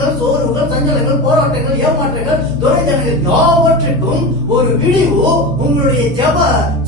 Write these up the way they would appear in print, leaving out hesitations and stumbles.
கஷ்டங்கள், சோர்வுகள், சஞ்சலங்கள், போராட்டங்கள், ஏமாற்றங்கள், துரைதனங்கள் யாவற்றுக்கும் ஒரு விடிவு உங்களுடைய ஜெப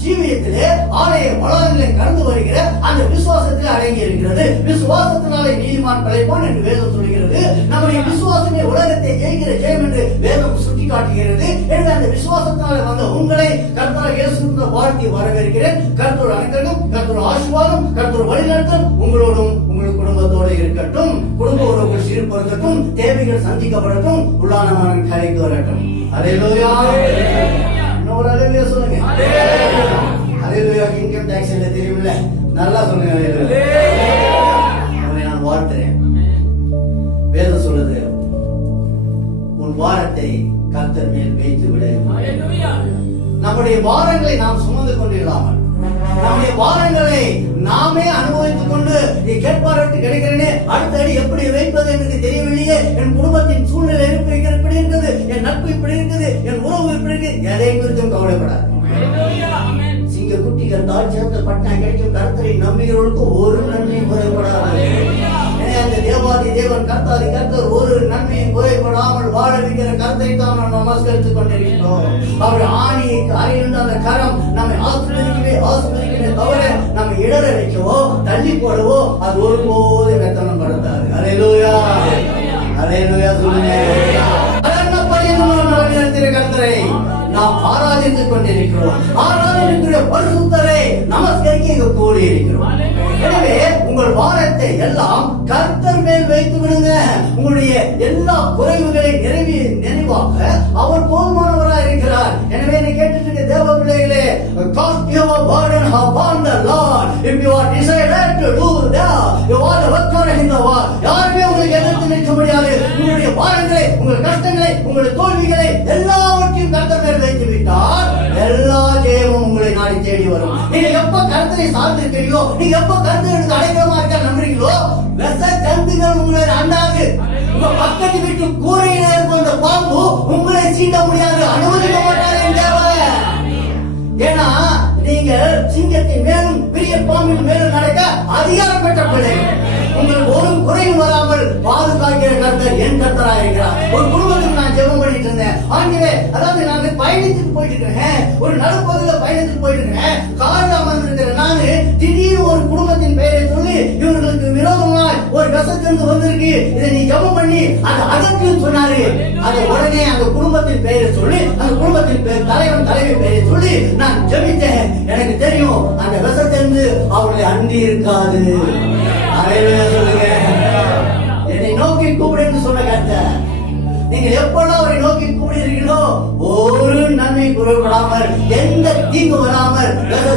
ஜீவியத்திலே ஆலய வளாகங்களை கடந்து வருகிற அந்த விசுவாசத்தில் அடங்கி இருக்கிறது. விசுவாசத்தினாலே நீதிமான் பிழைப்பான் என்று வேதம் சொல்கிறது. நம்முடைய விசுவாசமே உலகத்தை ஜெயிக்கிற ஜெயம் என்று வேதம் சுட்டி காட்டுகிறது. எனவே அந்த விசுவாசத்தினாலே வந்த உங்களை கர்த்தர் இயேசு வாழ்த்தி வரவேற்கிறேன். கர்த்தர் அனுக்கிரகம், கர்த்தர் ஆசீர்வாதம், கர்த்தர் வழிநடத்தல் உங்களோடும் உங்கள் குடும்பத்தோடு இருக்கட்டும். குடும்ப உறவுகள் சீர்படுத்தட்டும், தேவைகள் சந்திக்கப்படட்டும், உள்ளானமான கரைக்கு வரட்டும். அல்லேலூயா. இன்னொரு அல்லேலூயா சொல்லுங்க. அல்லேலூயா. இன்கம் டாக்ஸ் என்ன தெரியுமில்ல, நல்லா சொல்லுங்க. அவனை நான் வாழ்த்துறேன். வேதம் சொல்லுது, உன் வாரத்தை கர்த்தர் மேல் வைத்து விடு. நம்முடைய வாரங்களை நாம் சுமந்து கொண்டிருக்காமல், நம்முடைய வாரங்களை நாமே அனுபவித்துக் கொண்டு கேட்பாரட்டு கிடைக்கிறேனே, அடுத்த அடி எப்படி வைப்பது என்று தெரியவில்லையே, என் குடும்பத்தின் சூழ்நிலை இப்படி இருக்குது, என் நட்பு இப்படி இருக்குது, என் உறவு இப்படி இருக்கு, எதை குறித்தும் கவலைப்படாது. சிங்க குட்டிகள் தாய் சேர்ந்த பட்டா கிடைக்கும் கர்த்தரை நம்பிகளுக்கு ஒரு நன்மையும் குறைபடாது. அந்த தேவாதி தேவன் கர்த்தாதி கர்த்தர் ஒரு நன்மையும் குறைபடாமல் வாழ வைக்கிற கர்த்தரை தான் நாம் நமஸ்கரித்துக் கொண்டிருக்கிறோம். அவர் ஆணியை அறிந்த அந்த கரம் நம்மை ஆசிர்வதிக்கவே தவிர நம்மை இடர வைக்கவோ தள்ளி போடவோ அது ஒருபோது வெத்தனம் படுத்தாது. அல்லேலூயா. அல்லேலூயா சொல்லுங்க. கர்த்தரை நாம் ஆராதித்துக் கொண்டிருக்கிறோம். ஆராதிக்கிற பரிசுத்தரை நமஸ்கரிக்க இங்கு கூடி இருக்கிறோம். எனவே உங்கள் வாரத்தை எல்லாம் கர்த்தர் மேல் வைத்து விடுங்க. உங்களுடைய எல்லா குறைவுகளை நிறைவாக அவர் போதுமானவராக இருக்கிறார். எனவே நீ கேட்டுட்டு இருக்க தேவ பிள்ளைகளே, cast your burden upon the Lord. If you are decided to do that, you are the worker in the world. யாருமே உங்களுக்கு எதிர்த்து நிற்க முடியாது. உங்களுடைய பாரங்களை, உங்கள் கஷ்டங்களை, உங்களுடைய தோல்விகளை எல்லாவற்றையும் கர்த்தர் மேல் வைத்து விட்டால் எல்லா ஜெயமும் உங்களை நாடி தேடி வரும். நீங்க எப்ப கர்த்தரை சார்ந்து இருக்கிறீங்களோ, நீங்க எப்ப கர்த்தருக்கு அடைக்கலமா இருக்க நம்புறீங்களோ, விஷ ஜந்துகள் உங்களை அண்டாது. உங்க பக்கத்து வீட்டு கூரையில இருக்க அந்த பாம்பு உங்களை சீண்ட முடியாது, அனுமதிக்க மாட்டாரு. ஏன்னா நீங்க சிங்கத்தின் மேலும் பெரிய பாம்பின் மேலும் நடக்க அதிகாரம் பெற்ற பிள்ளைகள். உங்களுக்கு ஒரு குறையும் வராமல் பாதுகாக்கிற கர்த்தர் என் கர்த்தரா இருக்கிறார். ஒரு குடும்பத்துக்கு நான் ஜெபம் பண்ணிட்டு இருந்தேன். ஆங்கிலே, அதாவது நான் பயணித்துட்டு போயிட்டு இருக்கேன், ஒரு நடுப்பகுதியில பயணித்துட்டு போயிட்டு இருக்கேன். காரில் அமர்ந்திருக்கிறேன். நானு திடீர்னு ஒரு குடும்பத்தின் பெயரை சொல்லி இவர்களுக்கு விரோதமாய் ஒரு விஷத்திலிருந்து வந்திருக்கு, இதை நீ ஜெபம் பண்ணி அதை அகற்றுன்னு சொன்னாரு. அதை உடனே அந்த குடும்பத்தின் பெயரை சொல்லி, அந்த குடும்பத்தின் தலைவன் தலைவி பெயரை சொல்லி நான் ஜெபித்தேன். எனக்கு தெரியும் அந்த விஷத்திலிருந்து அவர்களை அண்டி இருக்காது. சொல்லுங்க. என்னை நோக்கி கூப்பிடு என்று சொன்ன கர்த்தர், நீங்கள் எப்பொழுது அவரை நோக்கி கூப்பிடுகிறீர்களோ ஒரு நன்மை குறைபடாமல், எந்த தீங்கு வராமல்,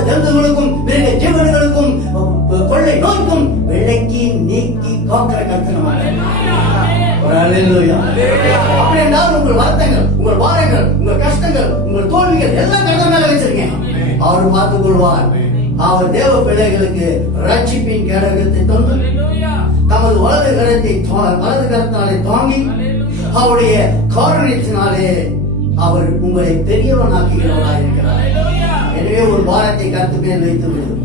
ஜந்துகளுக்கும் மிருக ஜீவன்களுக்கும் கொள்ளை நோய்க்கும் விலக்கி நீக்கி காக்கிற கர்த்தர். அப்படி என்றால் உங்கள் வருத்தங்கள், உங்கள் வாரங்கள், உங்கள் கஷ்டங்கள், உங்கள் தோல்விகள் எல்லாம் கர்த்தர் மேல வச்சிருக்கேன். அவர் பார்த்துக் கொள்வார். அவர் தேவ பிள்ளைகளுக்கு ரட்சிப்பின் கேடகத்தை தந்து தமது வலது கரத்தினாலே தாங்கி அவருடைய காரணத்தினாலே அவர் உங்களை பெரியவனாக்குகிறவராக இருக்கிறார். எனவே ஒரு வாரத்தை கர்த்தர் மேல் வைத்து விடுவார்.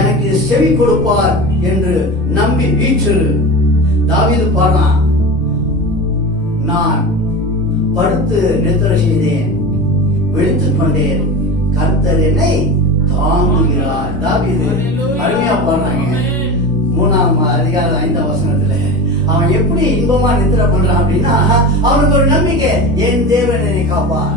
எனக்கு செவி கொடுப்பார் என்று நம்பி வீற்றிரு. தாவீது பாடுறான், நான் படுத்து நித்திரை செய்தேன், விழித்துக் கொண்டேன், கர்த்தர் என்னை தாங்குகிறார். தாவீது அருமையா பாடுறாங்க. 3ஆம் அதிகாரம் 5ஆம் வசனத்துல அவன் எப்படி இன்பமா நித்திரை பண்றான் அப்படின்னா, அவனுக்கு ஒரு நம்பிக்கை, என் தேவன் என்னை காப்பார்.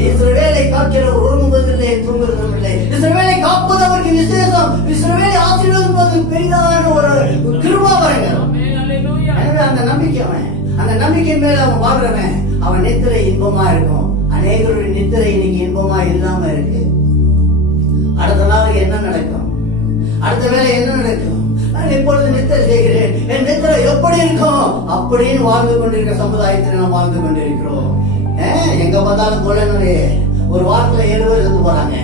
இஸ்ரவேலை காக்கிற ஒருமுகத்திலே தூங்குறதும் இல்லை. இஸ்ரவேலை காப்பது அவருக்கு விசேஷம். இஸ்ரவேலை ஆசீர்வதிப்பது பெரிதான ஒரு கிருபாவரங்கள். எனவே அந்த நம்பிக்கை, அவன் அந்த நம்பிக்கை மேல அவன் வாழ்றவன், அவன் நித்திரை இன்பமா இருக்கும். அநேகருடைய நித்திரை இன்னைக்கு இன்பமா இல்லாம இருக்கு. அடுத்த நாள் என்ன நடக்கும், அடுத்த வேலை என்ன நடக்கும், நான் இப்பொழுது நித்திரை செய்கிறேன், என் நித்திரை எப்படி இருக்கும் அப்படின்னு வாழ்ந்து கொண்டிருக்க சமுதாயத்தில் நாம் வாழ்ந்து கொண்டிருக்கிறோம். எங்க பார்த்தாலும் கொள்ளனே ஒரு வாரத்துல 7 பேர் இருந்து போறாங்க.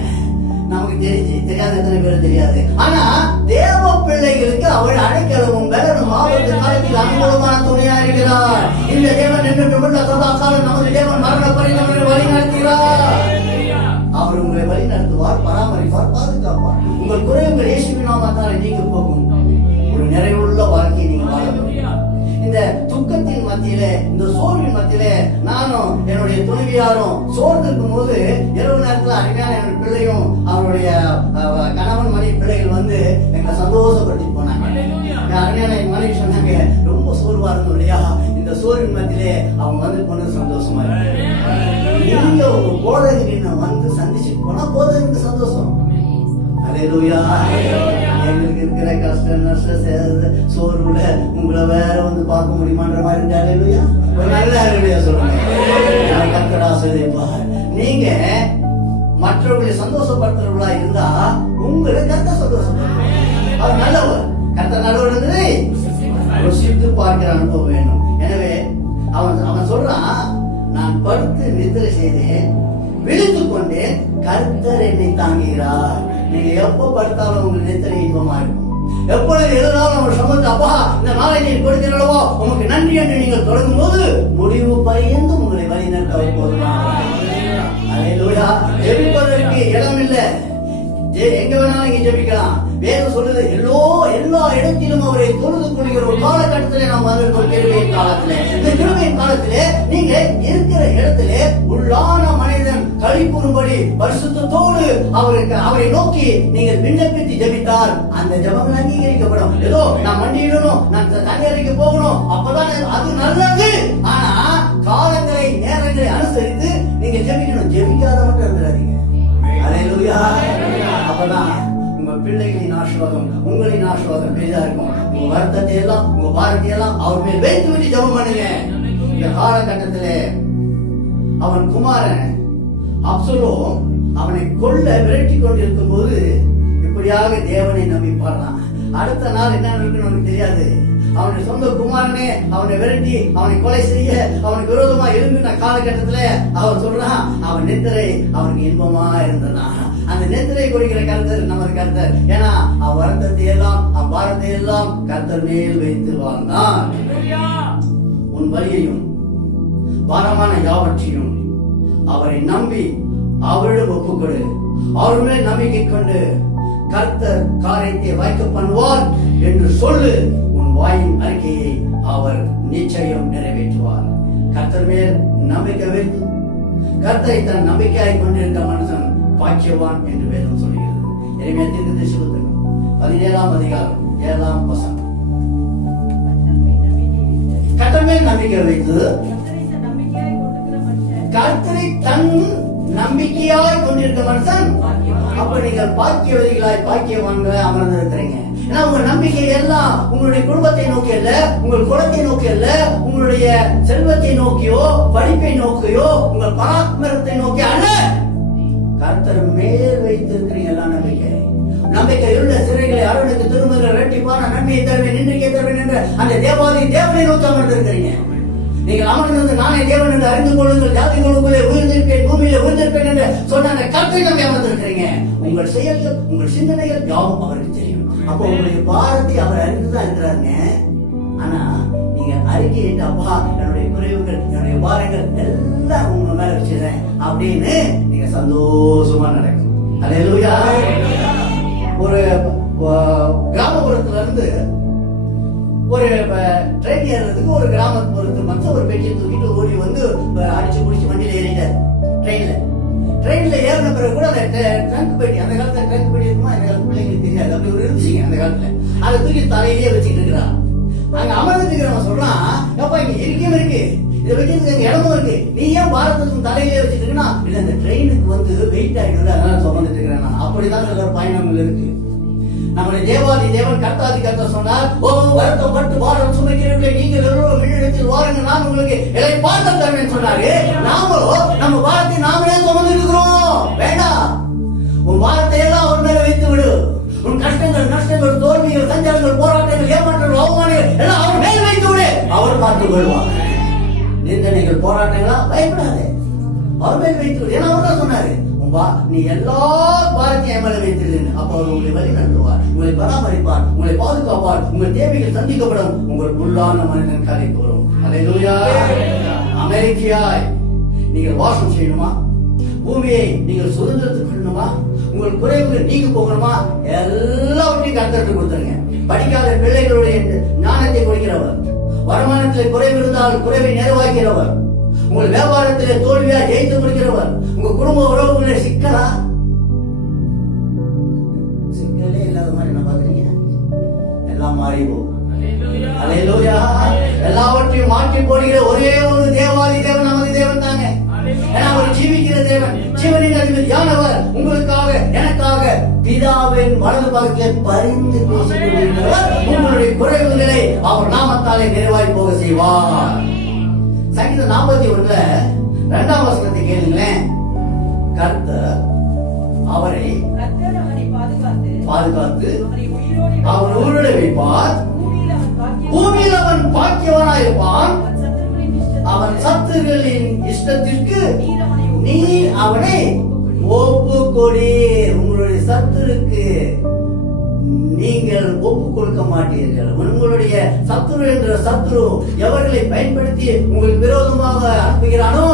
நமக்கு தெரியாத எத்தனை பேர் தெரியாது. ஆனா தேவ பிள்ளைகளுக்கு அவள் அடைக்கலமும் பலனும் ஆபத்து காலத்தில் அனுகூலமான துணையா இருக்கிறார். இந்த தேவன் என்று சதா காலம் நமது தேவன் மரண பரிணாமங்களை வழி நடத்துகிறார். அவர் உங்களை வழி நடத்துவார், பராமரிப்பார், பாதுகாப்பார். உங்கள் குறைவுகள் இயேசுவின் நாமத்தால் நீங்க போகும். ஒரு நிறைவுள்ள வாழ்க்கையை நீங்க வாழ. இந்த துக்கத்தின் மத்தியிலே, இந்த சோர்வின் மத்தியிலே நானும் என்னுடைய துணைவியாரும் சோர்ந்திருக்கும் போது இரவு நேரத்துல அருமையான என்னுடைய பிள்ளையும் அவருடைய கணவன் மனைவி பிள்ளைகள் வந்து எங்களை சந்தோஷப்படுத்தி போனாங்க. அருமையான என் மனைவி சொன்னாங்க, ரொம்ப சோர்வா இருந்தோம் இல்லையா, இந்த சோர்வின் மத்தியிலே அவங்க வந்து போனது சந்தோஷமா இருக்கு. நீங்க உங்க போதகரின் வந்து சந்திச்சு போனா போதகருக்கு சந்தோஷம். அல்லேலூயா. எங்களுக்கு இருக்கிற கஷ்ட நஷ்ட சோர்வுல உங்களை வேற வந்து பார்க்க முடியுமான்ற மாதிரி இருக்கு. அல்லேலூயா. ஒரு நல்ல அல்லேலூயா சொல்லுங்க. கர்த்தர் ஆசீர்வதிப்பார். நீங்க மற்றவர்களை சந்தோஷப்படுத்துறவங்களா இருந்தா உங்களை கர்த்தர் சந்தோஷப்படுத்துவார். அவர் நல்லவர். கர்த்தர் நல்லவர் என்பதை ருசித்து பார்க்கிற அனுபவம் வேணும். எனவே அவன் சொல்றான், நான் படுத்து நித்திரை செய்தேன், விழித்துக் கொண்டேன், கர்த்தர் என்னை தாங்குகிறார். நீங்க எப்போ படுத்தாலும் உங்க நித்திரை இன்பமா இருக்கும். எப்பொழுது எழுதாலும் நம்ம சமத்து, அப்பா இந்த நாளை நீ கொடுக்கிறளவோ உமக்கு நன்றி என்று நீங்கள் தொடங்கும் போது முடிவு பரியந்து உங்களை வழி நடத்த போதுமான. அல்லேலூயா. ஜெபிப்பதற்கு இடம் இல்லை, எங்க வேணாலும் இங்க ஜெபிக்கலாம். வேதம் சொல்லுது, எல்லா இடத்திலும் அவரை தொழுது கொள்கிற ஒரு காலகட்டத்திலே நாம் வந்திருக்கோம். கிருபையின் காலத்திலே, இந்த கிருபையின் காலத்திலே நீங்க இருக்கிற இடத்திலே உள்ளான மனிதன் களிப்புறும்படி பரிசுத்தத்தோடு அவரை நோக்கி நீங்கள் விண்ணப்பித்து ஜெபித்தால் அந்த ஜெபங்கள் அங்கீகரிக்கப்படும். ஏதோ நான் மண்டியிடணும், நான் தனியறைக்கு போகணும், அப்பதான் அது நல்லது. ஆனா காலங்களை நேரங்களை அனுசரித்து நீங்க ஜெபிக்கணும். ஜெபிக்காத மட்டும் இருக்கிறாதீங்க. அல்லேலூயா. அப்பதான் உங்க பிள்ளைகளின் ஆசீர்வாதம், உங்களின் ஆசீர்வாதம் பெரிதா இருக்கும். உங்க வருத்தத்தை எல்லாம், உங்க பாரத்தை எல்லாம் அவர் மேல் வைத்து விட்டு ஜெபம் பண்ணுங்க. இந்த காலகட்டத்திலே அவன் குமாரன் அப்சலோம் அவனை கொல்ல விரட்டி கொண்டிருக்கும் போது இப்படியாக தேவனை நம்பி பாடுறான். அடுத்த நாள் என்ன நடக்குன்னு அவனுக்கு தெரியாது. அவனுடைய சொந்த குமாரனே அவனை விரட்டி அவனை கொலை செய்ய அவனுக்கு விரோதமா எழும்பின காலகட்டத்துல அவன் சொல்றான், அவன் நித்திரை அவனுக்கு இன்பமா இருந்ததான். அந்த நித்திரை குறிக்கிற கர்த்தர் நமது கர்த்தர். ஏன்னா அவன் வருத்தத்தை எல்லாம், அவன் பாரத்தை எல்லாம் கர்த்தர் மேல் வைத்து வாழ்ந்தான். உன் வலியையும் பாரமான யாவற்றையும் அவரை நம்பி அவரிடம் ஒப்புக்கொடு. அவர் மேல் நம்பிக்கை கொண்டு கர்த்தர் காரியத்தை வாய்க்க பண்ணுவார் என்று சொல்லு. உன் வாயின் அறிக்கையை அவர் நிச்சயம் நிறைவேற்றுவார். கர்த்தர் மேல் நம்பிக்கை வைத்து கர்த்தரை தன் நம்பிக்கையாய் கொண்டிருக்க மனுஷன் பாக்கியவான் என்று வேதம் சொல்கிறது. எரேமியா தீர்க்கதரிசி புத்தகம் 17ஆம் அதிகாரம் 7ஆம் வசனம். கர்த்தர் மேல் நம்பிக்கை வைத்து கர்த்தரை தன் நம்பிக்கையாய் கொண்டிருக்க மனுஷன். அப்ப நீங்கள் பாக்கியவதிகளாய் பாக்கியவான்களை அமர்ந்திருக்கிறீங்க. ஏன்னா உங்க நம்பிக்கை எல்லாம் உங்களுடைய குடும்பத்தை நோக்கி அல்ல, உங்கள் குலத்தை நோக்கி அல்ல, உங்களுடைய செல்வத்தை நோக்கியோ படிப்பை நோக்கியோ உங்கள் பராக்கிரமத்தை நோக்கி அல்ல, கர்த்தர் மேல் வைத்திருக்கிறீங்க. எல்லாம் நம்பிக்கை உள்ள சிறைகளை அருளுக்கு திரும்புகிற இரட்டிப்பான நன்மையை தருவேன், இன்றைக்கே தருவேன் என்ற அந்த தேவனை நோக்கி அமர்ந்திருக்கிறீங்க. நீங்கள் அமர்ந்திருந்து நானே தேவன் என்று அறிந்து கொள்ளுங்கள், ஜாதிகளுக்குள்ளே உயர்ந்திருப்பேன், பூமியில உயர்ந்திருப்பேன் என்று சொன்ன அந்த கர்த்தரை நம்பி அமர்ந்திருக்கிறீங்க. உங்கள் செயல்கள், உங்கள் சிந்தனைகள் யாவும் அவருக்கு தெரியும். அப்போ உங்களுடைய பாரத்தை அவர் அறிந்துதான் இருக்கிறாருங்க. ஆனா நீங்க அறிக்கையிட்டு, அப்பா என்னுடைய குறைவுகள், என்னுடைய பாரங்கள் எல்லாம் உங்க மேல வச்சிருக்கேன் அப்படின்னு நீங்க சந்தோஷமா நடக்கும். அல்லேலூயா. ஒரு கிராமப்புறத்துல இருந்து ஒரு ட்ரெயின் ஏறதுக்கு ஒரு கிராமப்புறத்து மற்ற ஒரு பெட்டியை தூக்கிட்டு ஓடி வந்து அடிச்சு குடிச்சு வண்டியில ஏறிட்டார். ட்ரெயின்ல ஏறின பிறகு கூட அந்த ட்ரங்க் பெட்டி, அந்த காலத்துல ட்ரங்க் பெட்டி இருக்குமா, அந்த காலத்து பிள்ளைங்களுக்கு தெரியாது, அப்படி ஒரு இருந்துச்சுங்க அந்த காலத்துல. அதை தூக்கி தலையிலேயே வச்சுட்டு இருக்கிறான். அங்க அமர்ந்துட்டு இருக்கிறவன் சொல்றான், அப்பா இங்க இருக்கையும் இருக்கு, இதை வைக்கிறதுக்கு எங்க இடமும் இருக்கு, நீ ஏன் பாரதத்துக்கு தலையிலேயே வச்சுட்டு இருக்குன்னா, இல்ல இந்த ட்ரெயினுக்கு வந்து வெயிட் ஆகிடுது அதனால சுமந்துட்டு இருக்கிறேன் நான். அப்படிதான் சில பயணங்கள் இருக்கு. நம்முடைய தேவாதி தேவன் கர்த்தாதி கர்த்தர் சொன்னார், ஓ வருத்தப்பட்டு பாரம் சுமைக்கிறவர்களை நீங்கள் எல்லோரும் என்னிடத்தில் வாருங்கள், நான் உங்களுக்கு இலை பாரம் தருவேன் சொன்னாரு. நாமளோ நம்ம பாரத்தை நாமளே சுமந்து இருக்கிறோம். வேண்டாம், உன் பாரத்தை எல்லாம் அவர் மேல வைத்து விடு. உன் கஷ்டங்கள், நஷ்டங்கள், தோல்விகள், சஞ்சலங்கள், போராட்டங்கள், ஏமாற்றங்கள், அவமானங்கள் எல்லாம் அவர் மேல் வைத்து விடு. அவர் பார்த்துக் கொள்வார். நிந்தனைகள், போராட்டங்களா பயப்படாதே, அவர் மேல் வைத்து விடு. ஏன்னா அவர் தான் சொன்னாரு, நீ எல்லா பாரத்தையும் மேல வைத்திருந்தீங்க, அப்ப அவர் உங்களை வழி நடத்துவார், உங்களை பராமரிப்பார், உங்களை பாதுகாப்பார், உங்கள் தேவைகள் சந்திக்கப்படும், உங்கள் உள்ளான மனிதன் காலைக்கு வரும். அல்லேலூயா. அமெரிக்கையாய் நீங்கள் வாசம் செய்யணுமா, பூமியை நீங்கள் சுதந்திரத்துக்கு கொள்ளணுமா, உங்கள் குறைவுகள் நீங்க போகணுமா, எல்லாவற்றையும் கர்த்தருக்கு கொடுத்துருங்க. படிக்காத பிள்ளைகளுடைய ஞானத்தை கொடுக்கிறவர், வருமானத்திலே குறைவு இருந்தால் குறைவை நிறைவாக்கிறவர், உங்கள் வியாபாரத்திலே தோல்வியா ஜெயித்து முடிக்கிறவர், உங்க குடும்ப உறவுகளே சிக்கலா சிக்கலே இல்லாத மாதிரி என்ன பாக்குறீங்க? எல்லாம் மாறி போகும். அல்லேலூயா. எல்லாவற்றையும் மாற்றி போடுகிற ஒரே ஒரு தேவாதி தேவன் நமது தேவன் தாங்க. ஏன்னா அவர் ஜீவிக்கிற தேவன், ஜீவனின் அதிபதியானவர். உங்களுக்காக எனக்காக பிதாவின் வலது பாகத்திலே பரிந்து பேசிக்கொண்டிருக்கிறவர். உங்களுடைய குறைவுகளை அவர் நாமத்தாலே நிறைவாய் போக செய்வார். சங்கீதம் 41 2ஆம் வசனத்தை கேளுங்களேன். கர்த்தர் அவரை பாதுகாத்து அவர் உயிரோட வைப்பார். பூமியில் அவன் பாக்கியவனாயிருப்பான். அவன் சத்துருக்களின் இஷ்டத்திற்கு நீ அவனை ஒப்பு கொடீர். உங்களுடைய சத்துருக்கு நீங்கள் ஒப்பு கொடுக்க மாட்டீர்கள். உங்களுடைய சத்துரு என்ற சத்துரு எவர்களை பயன்படுத்தி உங்களுக்கு விரோதமாக அனுப்புகிறானோ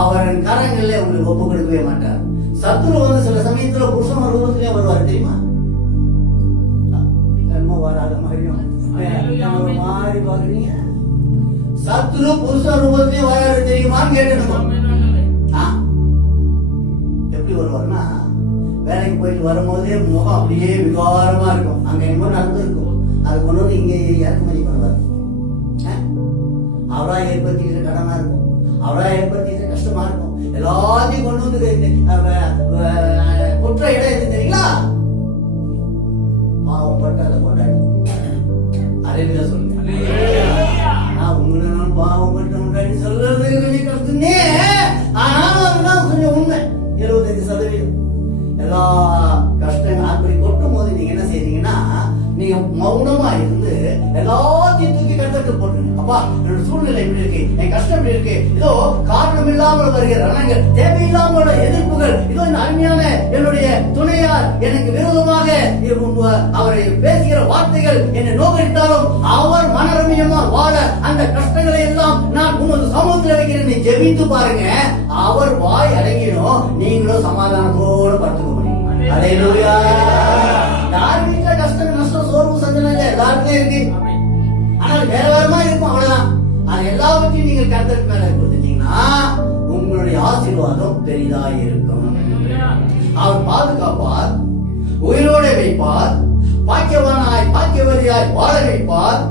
அவரின் கரங்களில் உங்களுக்கு ஒப்பு கொடுக்கவே மாட்டார். சத்துரு வந்து சில சமயத்துல புருஷன் ரூபத்திலே வருவார் தெரியுமா? வராத மாதிரியும் மாறி பாக்குறீங்க. சத்துரு புருஷன் ரூபத்திலே வராது தெரியுமான்னு கேட்டுருக்கோம். எப்படி வருவார்னா, வேலைக்கு போயிட்டு வரும்போதே முகம் அப்படியே விகாரமா இருக்கும். அங்க என்னமோ நடந்திருக்கும், அது கொண்டு வந்து இங்கே இறக்குமதி பண்ணுவார். அவரா ஏற்படுத்திக்கிற கடனா இருக்கும், அவரா ஏற்படுத்திக்கிற கஷ்டமா இருக்கும். எல்லாத்தையும் கொண்டு வந்து குற்ற இடம் எது தெரியுங்களா? பாவம் பட்டு அதை கொண்டாடி அறையில சொல்லுங்க. நான் உங்களை நான் பாவம் பட்டு கொண்டாடி சொல்றது கொஞ்சம் கருத்துனே, ஆனாலும் அதுதான் கொஞ்சம் உண்மை. 75% எல்லா கஷ்டங்கள் அப்படி கொட்டும் போது நீங்க என்ன செய்றீங்கன்னா, நீங்க மௌனமா இருந்து எல்லாத்தையும் தூக்கி கட்டத்து போட்டுருங்க. அப்பா, என்னோட சூழ்நிலை இப்படி இருக்கு, என் கஷ்டம் இப்படி இருக்கு, இதோ காரணம் இல்லாமல் வருகிற ரணங்கள், தேவையில்லாமல் எதிர்ப்புகள், இதோ இந்த அருமையான என்னுடைய துணையார் எனக்கு விரோதமாக அவரை பேசுகிற வார்த்தைகள் என்னை நோக்கடித்தாலும் அவர் மனரமியமா வாழ அந்த கஷ்டங்களை எல்லாம் நான் உமது சமூகத்தில் வைக்கிறேன். நீ ஜெபித்து பாருங்க, அவர் வாய் அடங்கிடும், நீங்களும் சமாதானத்தோட படுத்துக்க முடியும். அல்லேலூயா. யார் வீட்டுல கஷ்டம் நஷ்டம் சோர்வு சஞ்சலம் இல்ல, எல்லாருக்குமே இருக்கு. ஆனால் வேற வேறமா இருக்கும், அவ்வளவுதான். அது எல்லாவற்றையும் நீங்கள் கர்த்தருக்கு மேல கொடுத்துட்டீங்கன்னா உங்களுடைய ஆசீர்வாதம் பெரிதாய் இருக்கும். அவர் பாதுகாப்பார், உயிரோட வைப்பார், பாக்கியவானாய் பாக்கியவதியாய் வாழ வைப்பார்,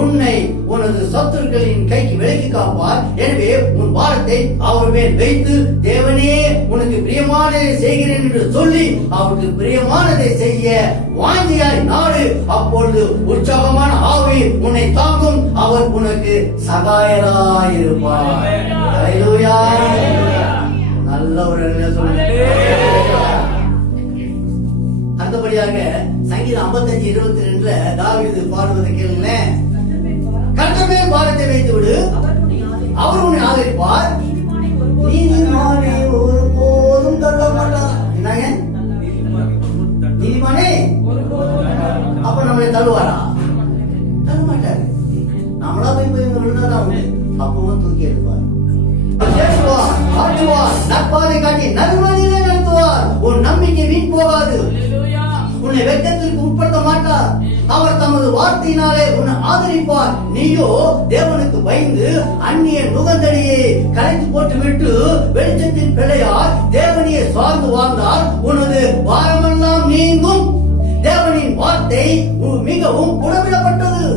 உன்னை உனது சத்துருக்களின் கைக்கு விலக்கி காப்பார். எனவே உன் பாரத்தை அவர் மேல் வைத்து, தேவனே உனக்கு பிரியமானதை செய்கிறேன் என்று சொல்லி அவருக்கு பிரியமானதை செய்ய வாஞ்சியாய் நாடு. அப்பொழுது உற்சாகமான ஆவி உன்னை தாங்கும், அவர் உனக்கு சகாயராயிருப்பார். அல்லேலூயா. நல்ல ஒரு சொல்லுங்க. அடுத்தபடியாக சங்கீதம் 55:22 தாவீது பாடுவதை கேளுங்களேன். கர்த்தர் மேல் பாரத்தை வைத்து விடு, அவர் உன்னை ஆதரிப்பார், நீதிமானே ஒருபோதும் தள்ள மாட்டார். என்னங்க நீதிமானே? அப்ப நம்மளை தள்ளுவாரா? தள்ள மாட்டாரு. நம்மளா போய் விழுந்தாதான் உண்டு, அப்பவும் தூக்கி எடுப்பார். நற்பாதை காட்டி நல்வழியிலே நடத்துவார். உன் நம்பிக்கை வீண் போகாது, உன்னை வெட்கத்திற்கு உட்படுத்த மாட்டார். அவர் தமது வார்த்தையினாலே உன்னை ஆதரிப்பார். நீயோ தேவனுக்கு பயந்து அந்நிய நுகந்தடியை கலைத்து போட்டு விட்டு வெளிச்சத்தின் பிள்ளையார் தேவனையே சார்ந்து வாழ்ந்தால் உனது வாரமெல்லாம் நீங்கும். தேவனின் வார்த்தை மிகவும் புடமிடப்பட்டது.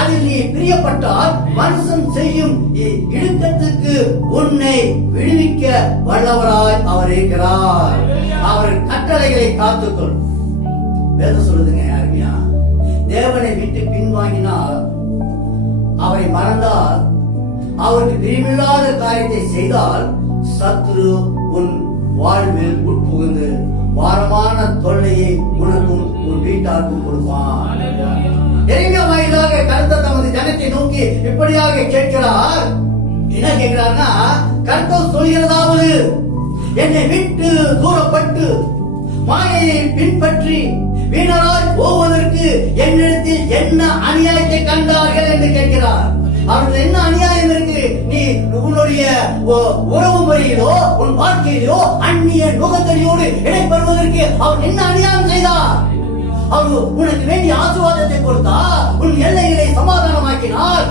அதில் நீ பிரியப்பட்டால் மனுஷன் செய்யும் இடுக்கத்துக்கு உன்னை விடுவிக்க வல்லவராய் அவர் இருக்கிறார். அவர் கட்டளைகளை காத்துக்கொள். வேதம் சொல்லுதுங்க அருமையா, தேவனை விட்டு பின்வாங்கினால், அவரை மறந்தால், அவருக்கு பிரியமில்லாத காரியத்தை செய்தால் சத்துரு உன் வாழ்வில் உட்புகுந்து பாரமான தொல்லையை உனக்கும் உன் வீட்டாருக்கும் கொடுப்பான். எரேமியா வாயிலாக கர்த்தர் தமது ஜனத்தை நோக்கி இப்படியாக கேட்கிறார். என்ன கேட்கிறார்னா, கர்த்தர் சொல்கிறதாவது, என்னை விட்டு தூரப்பட்டு மாயையை பின்பற்றி வீணராய் போவதற்கு என்னிடத்தில் என்ன அநியாயத்தை கண்டார்கள் என்று கேட்கிறார். அவர்கள் என்ன அநியாயம் இருக்கு? நீ உன்னுடைய உறவு முறையிலோ உன் வாழ்க்கையிலோ அந்நிய நுகத்தடியோடு இடைப்படுவதற்கு அவர் என்ன அநியாயம் செய்தார்? அவர் உனக்கு வேண்டிய ஆசீர்வாதத்தை கொடுத்தார், உன் எல்லைகளை சமாதானமாக்கினார்,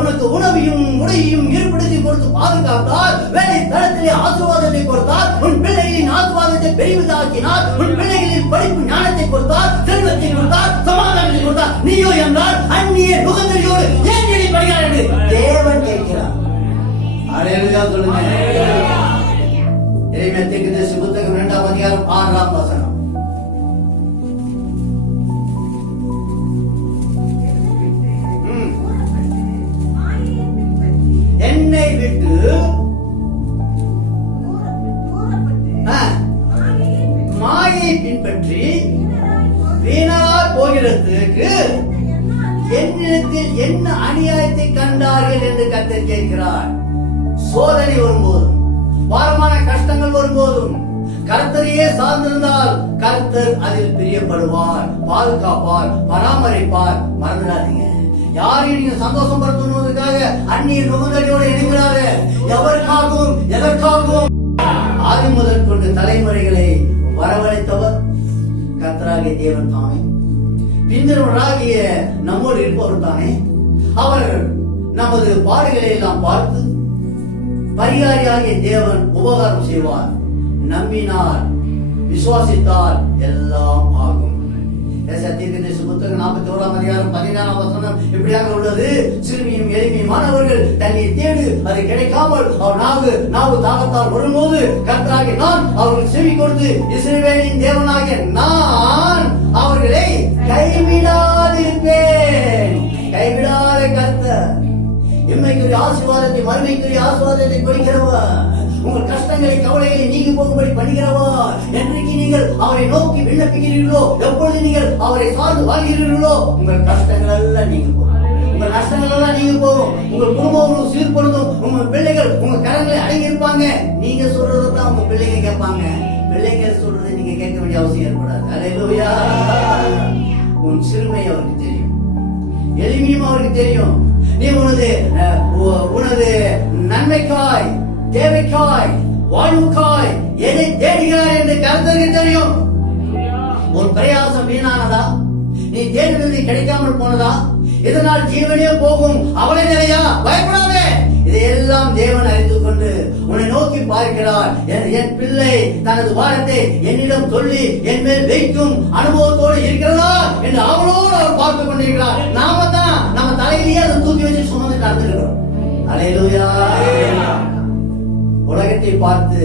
உனக்கு உணவையும் உடையையும் ஏற்படுத்தி கொடுத்து பாதுகாத்தார், வேலை தளத்திலே ஆசீர்வாதத்தை கொடுத்தார், உன் பிள்ளைகளின் ஆசீர்வாதத்தை பெரிதாக்கினார், உன் பிள்ளைகளின் படிப்பு ஞானத்தை கொடுத்தார், செல்வத்தை கொடுத்தார், சமாதானத்தை கொடுத்தார். நீயோ என்றால் அந்நிய நுகர்ந்தோடு ஏன் படிக்கிறார் என்று தேவன் கேட்கிறார். அல்லேலூயா சொல்லுங்க. எரேமியா தீர்க்கதரிசி புத்தகம் 2ஆம் அதிகாரம் 6ஆம் வசனம். என்னை விட்டு மாயை பின்பற்றி வீணாய் போகிறதுக்கு என்னிடத்தில் என்ன அநியாயத்தை கண்டார்கள் என்று கர்த்தர் கேட்கிறார். சோதனை வரும்போதும் பாரமான கஷ்டங்கள் வரும்போதும் கர்த்தரையே சார்ந்திருந்தால் கர்த்தர் அதில் பிரியப்படுவார், பாதுகாப்பார், பராமரிப்பார். மறந்துடாதீங்க, யாரையும் நீங்க சந்தோஷப்படுத்துவதற்காக அந்நிய நுகர்ந்தடியோடு இருக்கிறாரு. எவருக்காகவும் எதற்காகவும் ஆதி முதல் கொண்டு தலைமுறைகளை வரவழைத்தவர் கர்த்தராகிய தேவன் தானே. பிந்திரவராகிய நம்மோடு இருப்பவர் தானே. அவர் நமது பாடுகளை எல்லாம் பார்த்து பரிகாரியாகிய தேவன் உபகாரம் செய்வார். நம்பினார், விசுவாசித்தால் எல்லாம் ஆகும். தீர்க்கதரிசி புத்தகம் 41ஆம் அதிகாரம் 14ஆம் வசனம் இப்படியாக உள்ளது. சிறுமியும் எளிமையுமானவர்கள் தண்ணீர் தேடு, அது கிடைக்காமல் அவர் நாவு தாகத்தால் வரும்போது கர்த்தராகிய நான் அவர்கள் செவி கொடுத்து இஸ்ரவேலின் தேவனாகிய நான் அவர்களை கைவிடாதிருப்பேன். கைவிடாத கர்த்தர் இம்மைக்குரிய ஆசீர்வாதத்தை மறுமைக்குரிய ஆசீர்வாதத்தை கொடுக்கிறவர். உங்கள் கஷ்டங்களை கவலைகளை நீங்கி போகும்படி பண்ணுகிறவர். என்றைக்கு நீங்கள் அவரை நோக்கி விண்ணப்பிக்கிறீர்களோ, எப்பொழுது நீங்கள் அவரை சார்ந்து வாழ்கிறீர்களோ, உங்கள் கஷ்டங்கள் எல்லாம் நீங்க போகும், உங்கள் நஷ்டங்கள் எல்லாம் நீங்க போகும். உங்கள் குடும்பம் சீர்படுத்தும். உங்கள் பிள்ளைகள் உங்க கரங்களை அடங்கி இருப்பாங்க. நீங்க சொல்றதான் உங்க பிள்ளைங்க கேட்பாங்க. பிள்ளைங்க சொல்றதை நீங்க கேட்க வேண்டிய அவசியம் ஏற்படாது. அல்லேலூயா. உன் சிறுமை அவருக்கு தெரியும், எளிமையும் அவருக்கு தெரியும். நீ உனது நன்மைக்காய், தேவைக்காய், வாழ்வுக்காய் எதை தேடுகிறாய் என்று கர்த்தருக்கு தெரியும். உன் பிரயாசம் வீணானதா? நீ தேடுவது கிடைக்காமல் போனதா? இதனால் ஜீவனே போகும் அவளை நிலையா? பயப்படாதே. இதையெல்லாம் தேவன் அறிந்து கொண்டு உன்னை நோக்கி பார்க்கிறார். என் பிள்ளை தனது வாரத்தை என்னிடம் சொல்லி என் மேல் வைக்கும் அனுபவத்தோடு இருக்கிறதா என்று அவளோடு அவர் பார்த்து கொண்டிருக்கிறார். நாம தான் நம்ம தலையிலேயே அதை தூக்கி வச்சு சுமந்து நடந்துக்கிறோம். அல்லேலூயா. உலகத்தை பார்த்து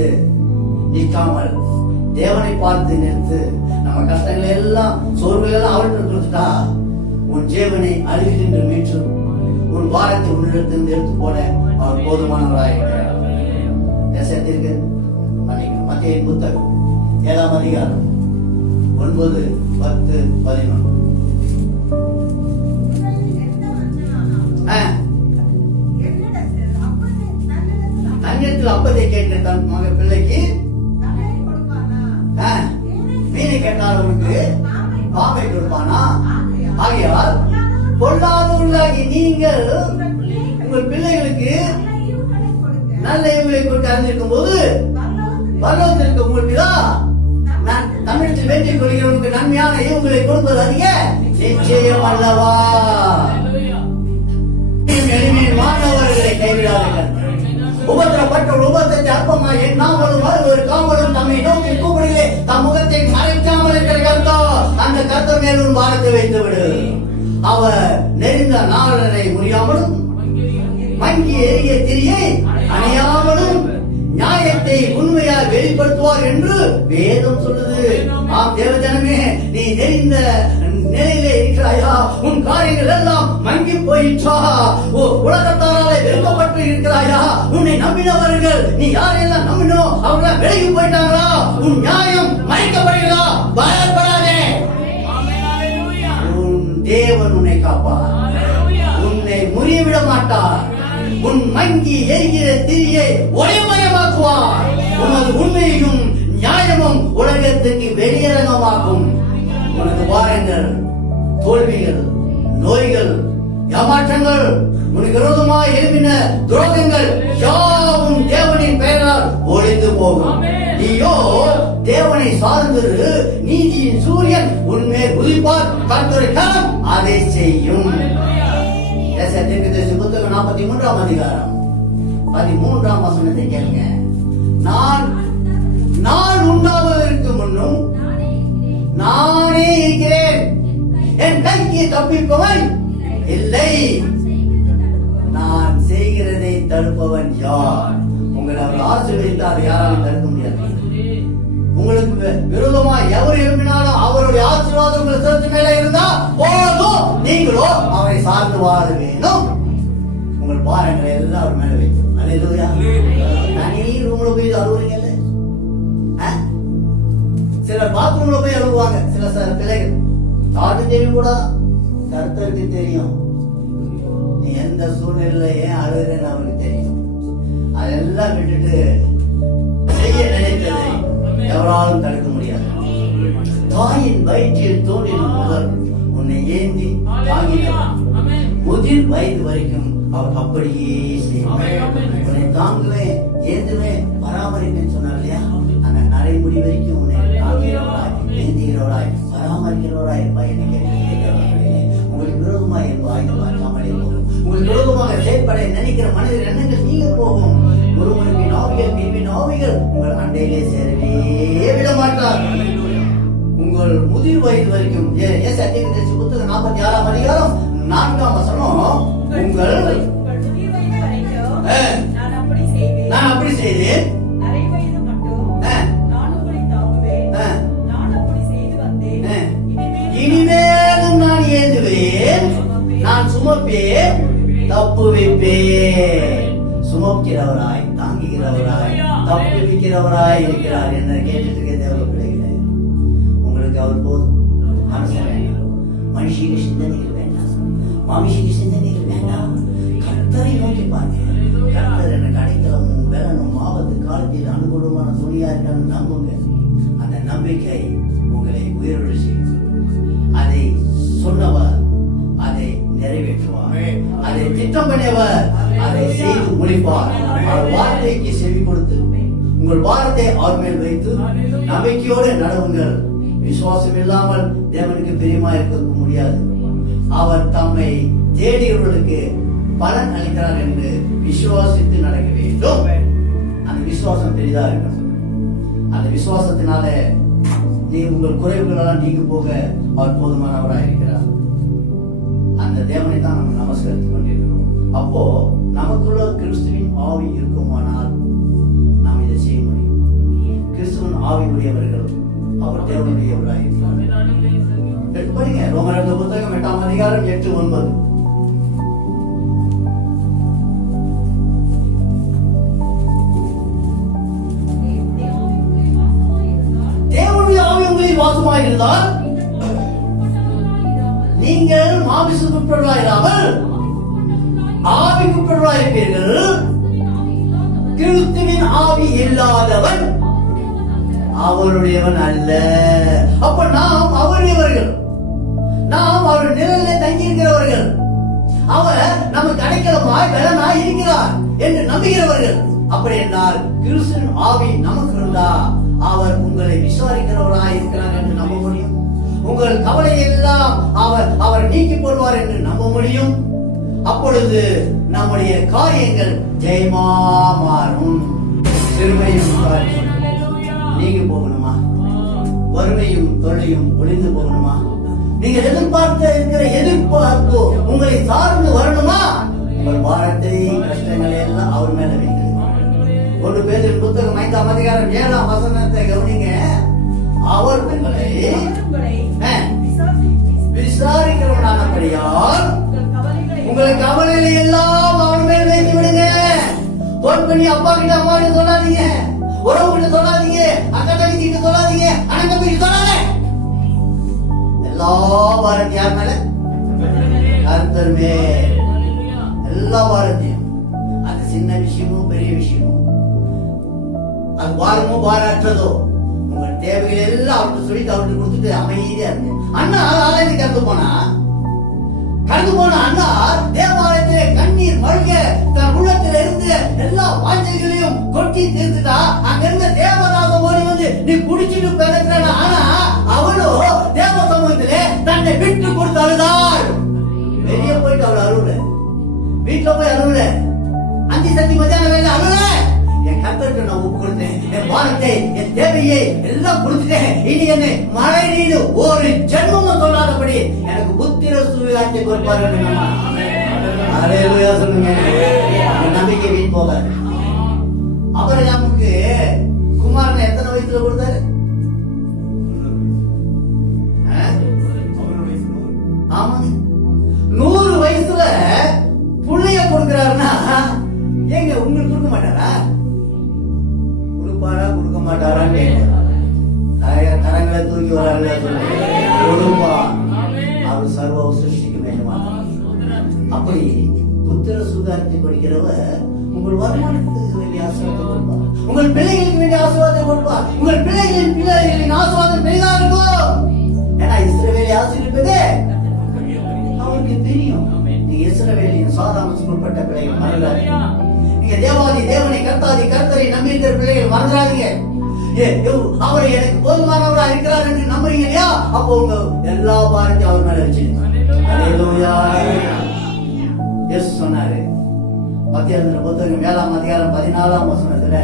நிற்காமல் தேவனை பார்த்து நிறுத்து. நம்ம கஷ்டங்களை எல்லாம் சோர்வுகள் எல்லாம் அவர்கிட்ட கொடுத்துட்டா உன் ஜீவனை அழுகின்ற மீட்டும் உன் வாரத்தை உன்னிடத்திலிருந்து எடுத்து போட அவர் போதுமானவராயிருக்கிறார். மத்தேயு புத்தகம் 7ஆம் அதிகாரம் 9, 10, 11. தன்னிடத்தில் அப்பத்தை கேட்கிற தன் மக பிள்ளைக்கு மீனை கேட்டால் அவனுக்கு பாம்பை கொடுப்பானா? ஆகையால் பொல்லாதவர்களாகி நீங்கள் உங்கள் பிள்ளைகளுக்கு நல்ல இவங்களை கொண்டு அறிந்திருக்கும் போது பரலோகத்திற்கு உங்களுக்கு நான் தமிழத்தில் வேண்டிக் கொள்கிறவங்களுக்கு நன்மையான இவங்களை கொடுப்பது அதிக நிச்சயம் அல்லவா? மாணவர்களை கைவிடாதீர்கள். உபத்திரப்பட்ட உபத்திரத்தை அற்பமாய் எண்ணாமலும் வருவது காமலும் தம்மை நோக்கி கூப்பிடுகிறே தம் முகத்தை மறைக்காமல் இருக்கிற கர்த்தர் அந்த கர்த்தர் மேல் ஒரு பாரத்தை வைத்து விடு. அவர் நெருங்க நாளரை முடியாமலும் மங்கி எரிய திரியை அணையாமலும் நியாயத்தை உண்மையாக வெளிப்படுத்துவார் என்று வேதம் சொல்லுது. ஆம் தேவஜனமே, நீ நெறிந்த நிலையிலே இருக்கிறாயா? உன் காரியங்கள் எல்லாம் மங்கி போயிற்றா? உலகத்தாராலே விரும்பப்பட்டு இருக்கிறாயா? உன்னை நம்பினவர்கள் நீ யாரெல்லாம் நம்பினோ அவர்கள் விலகி போயிட்டாங்களா? உன் நியாயம் மறைக்கப்படுகிறதா? பயப்படாதே. உன் தேவன் உன்னை காப்பார், உன்னை முறியவிட மாட்டார். உன் மங்கி எரிகிற திரியை ஒளிமயமாக்குவார். உனது உண்மையும் நியாயமும் உலகத்துக்கு வெளியரங்கமாகும். உனது வாரங்கள், தோல்விகள், நோய்கள், ஏமாற்றங்கள், உனக்கு விரோதமாய் எழுப்பின துரோகங்கள் யாவும் தேவனின் பெயரால் ஒழிந்து போகும். நீயோ தேவனை சார்ந்திரு, நீதியின் சூரியன் உன்மேல் உதிப்பார், கர்த்தருடைய கரம் அதை செய்யும். தீர்க்கதரிசி புத்தகம் 43ஆம் அதிகாரம் 13ஆம் வசனத்தை கேளுங்க. நான் உண்டாவதற்கு முன்னும் நானே இருக்கிறேன், என் கைக்கு தப்பிப்பவன் இல்லை, நான் செய்கிறதை தடுப்பவன் யார்? உங்களை அவர் ஆசீர்வதித்தால் யாராலும் தடுக்க முடியாது. உங்களுக்கு விரோதமா எவர் எழுப்பினாலும் அவருடைய ஆசீர்வாதம் உங்கள் சிரத்து மேல இருந்தா போதும், நீங்களோ அவரை சார்ந்து வாழ வேணும். உங்கள் பாரங்களை எல்லாம் அவர் மேல வைக்கும். அல்லேலூயா. தனி ரூம்ல போய் அழுவுறீங்கல்ல, சிலர் பாத்ரூம்ல போய் அழுவாங்க. சில பிள்ளைகள் தாட்டு தெரியும் கூட, கர்த்தருக்கு தெரியும் நீ எந்த சூழ்நிலையில ஏன் அழுகிறேன்னு அவருக்கு தெரியும். அதெல்லாம் விட்டுட்டு செய்ய நினைத்ததை எவராலும் தடுக்க முடியாது. தாயின் வயிற்றில் தோன்றின முதல் உன்னை ஏந்தி தாங்கினார், முதிர் வயது வரைக்கும் அவர் அப்படியே செய்வார். உன்னை தாங்குவேன், ஏந்துவேன், பராமரிப்பேன் சொன்னார் இல்லையா? அந்த நடைமுடி வரைக்கும் உன்னை தாங்குகிறவராய், ஏந்துகிறவராய், பராமரிக்கிறவராய் இருப்பாய். என்ன கேட்கிறவர்களே, உங்களுக்கு விரோதமாக இருப்பாய் பார்க்காமலே போகும். உங்களுக்கு விரோதமாக செயல்பட நினைக்கிற மனிதர் எண்ணங்கள் நீங்க போகும். ஒருவனுக்கு ஆவிகள் பிரிவின் ஆவிகள் உங்கள் அண்டையிலே சேரவே விட மாட்டார். உங்கள் முதிர் வயது வரைக்கும் தீர்க்கதரிசி புத்தகம் 46ஆம் அதிகாரம் 4ஆம் வசனம், நான் அப்படி செய்தேன், இனிமேலும் நான் ஏந்துவேன், நான் சுமப்பேன், தப்பு வைப்பேன். சுமக்கிறவராய், தாங்குகிறவராய், தப்பு வைக்கிறவராய் இருக்கிறார். என்ன கேட்டுட்டு இருக்க தேவ பிள்ளைகளே, உங்களுக்கு அவர் போதும். மனசன் வேண்டாம், மனுஷிக சிந்தனைகள் வேண்டாம், மாமிஷிக சிந்தனைகள் வேண்டாம். கர்த்தரை நோக்கி பாருங்க. கர்த்தர் என்ன கிடைக்கலமும் வேலனும் ஆபத்து காலத்தில் அனுகூலமான துணியா இருக்கான்னு நம்புங்க. அந்த நம்பிக்கை உங்களை உயிரோடு செய்யும். அதை சொன்னவர் அதை நிறைவேற்றுவார், அதை திட்டம் பண்ணியவர் அதை செய்து முடிப்பார். அவர் வார்த்தைக்கு செவி கொடுத்து உங்கள் வாரத்தை அவர் மேல் வைத்து நம்பிக்கையோடு நடவுங்கள். விசுவாசம் இல்லாமல் தேவனுக்கு பிரியமா இருக்க முடியாது. அவர் தம்மை தேடியவர்களுக்கு பலன் அளிக்கிறார் என்று விசுவாசித்து நடக்க வேண்டும். அந்த விசுவாசம் பெரிதா இருக்கணும். அந்த விசுவாசத்தினால நீ உங்கள் குறைவுகள் எல்லாம் நீங்க போக அவர் போதுமானவராக இருக்கிறார். அந்த தேவனை தான் நம்ம நமஸ்கரித்துக் கொண்டிருக்கிறோம். அப்போ நமக்குள்ள கிறிஸ்துவின் ஆவி இருக்குமானால் நாம் இதை செய்ய முடியும். கிறிஸ்துவின் ஆவி உடையவர்கள் அவர் தேவனுடையவராக இருக்கிறார். படிங்க ரோமர் புத்தகம் 8ஆம் அதிகாரம் 8-9. தேவனுடைய ஆவி உங்களில் வாசமாயிருந்தால் நீங்கள் மாமிசத்துக்குட்பட்டவர்களாயிராமல் ஆவிக்குட்பட்டவர்களாயிருப்பீர்கள். கிறிஸ்துவின் ஆவி இல்லாதவன் அவருடையவன் அல்ல. அப்ப நாம் அவருடையவர்கள், நாம் அவர் நிழலில் தங்கியிருக்கிறவர்கள், அவர் நமக்கு அடைக்கலமாய் பலனாய் இருக்கிறார் என்று நம்புகிறவர்கள். அப்படி என்றால் கிறிஸ்துவின் ஆவி நமக்கு இருந்தா அவர் உங்களை விசாரிக்கிறவராய் இருக்கிறார் என்று நம்ப முடியும். உங்கள் கவலை எல்லாம் அவர் நீக்கி போடுவார் என்று நம்ப முடியும். அப்பொழுது நம்முடைய காரியங்கள் ஜெயமா மாறும். சிறுமையும் நீங்க போகணுமா? வறுமையும் தொல்லையும் ஒளிந்து போகணுமா? நீங்கள் எதிர்பார்க்க இருக்கிற எதிர்பார்ப்பு உங்களை சார்ந்து வரணுமா? உங்கள் பாரத்தை கஷ்டங்களை எல்லாம் அவர் மேல வைக்கிறது. 1 பேதுரு புத்தகம் 5ஆம் அதிகாரம் 7ஆம் வசனத்தை கவனிங்க. அவர் உங்களை விசாரிக்கிறவனானபடியால் உங்கள் கவலைகளை எல்லாம் அவர் மேல் வைத்து விடுங்க. போன் பண்ணி அப்பா கிட்ட அம்மா கிட்ட சொல்லாதீங்க, உறவு கிட்ட சொல்லாதீங்க, அக்கா தங்கச்சி கிட்ட சொல்லாதீங்க, அண்ணன் தம்பி சொல்லாத. எல்லா வாரத்தையும் யார் மேல? கர்த்தர் மேல். எல்லா வாரத்தையும், அது சின்ன விஷயமும் பெரிய விஷயமும், அது வாரமோ வாராற்றதோ, உங்கள் தேவைகள் எல்லாம் அவர்கிட்ட சொல்லி அவர்கிட்ட கொடுத்துட்டு அமைதியா இருங்க. அண்ணா ஆலயத்துக்கு கடந்து போன அண்ணா தேவாலயத்திலே கண்ணீர் மல்க தன் உள்ளத்துல இருந்து எல்லா வாஞ்சைகளையும் கொட்டி தீர்த்துட்டா, அங்க இருந்த தேவதாசம் ஓடி வந்து பார்த்து நீ குடிச்சிட்டு பிறக்கிறான. ஆனா அவளோ தேவ சமூகத்திலே தன்னை விட்டு கொடுத்து அழுதாள். வெளியே போயிட்டு அவள் அழுவல, வீட்டுல போய் அழுவல, அஞ்சு சக்தி மத்தியான வேலை அழுவல. என் கர்த்தருக்கு நான் ஒப்பு கொடுத்தேன், என் வாரத்தை என் தேவையை எல்லாம் கொடுத்துட்டேன். இனி என்னை மழை நீடு ஒரு ஜென்மமும் சொல்லாதபடி எனக்கு புத்திர சுவிகாட்சி கொடுப்பாரு. சொல்லுங்க, நம்பிக்கை வீண் போகாது. ஆபிரகாமுக்கு குமாரனை எத்தனை வயசுல கொடுத்தாரு? ஆமாங்க, 100 வயசுல புள்ளைய கொடுக்கிறாருன்னா ஏங்க உங்களுக்கு கொடுக்க மாட்டாரா? கொடுப்பாரா கொடுக்க மாட்டாரான்னு கரங்களை தூக்கி வராங்களே கொடுப்பா. அவர் சர்வ சிருஷ்டிக்கு வேண்டுமா? அப்படி புத்திர சுகாரத்தை கொடுக்கிறவர் உங்கள் வருமானத்துக்கு வேண்டிய ஆசீர்வாதத்தை கொடுப்பார், உங்கள் பிள்ளைகளுக்கு வேண்டிய ஆசீர்வாதத்தை கொடுப்பார். உங்கள் பிள்ளைகளின் பிள்ளைகளின் ஆசீர்வாதம் பெரிதாக இருக்கும். ஏன்னா இஸ்ரவேலை ஆசீர்வதிப்பதே அவருக்கு தெரியும். நீங்க இஸ்ரவேலின் சாதாரண உட்பட்ட பிள்ளைகள் மறந்துடாதீங்க. நீங்க தேவாதி தேவனை கர்த்தாதி கர்த்தரை நம்பி இருக்கிற பிள்ளைகள் மறந்துடாதீங்க. அவரை எனக்கு போதுமானவரா இருக்கிறார் என்று நம்புறீங்க இல்லையா? அப்போ உங்க எல்லா பாரத்தையும் அவர் மேல வச்சிருங்க. சொன்னாரு மத்தியான புத்தகம் 7ஆம் அதிகாரம் 14ஆம் வசனத்துல,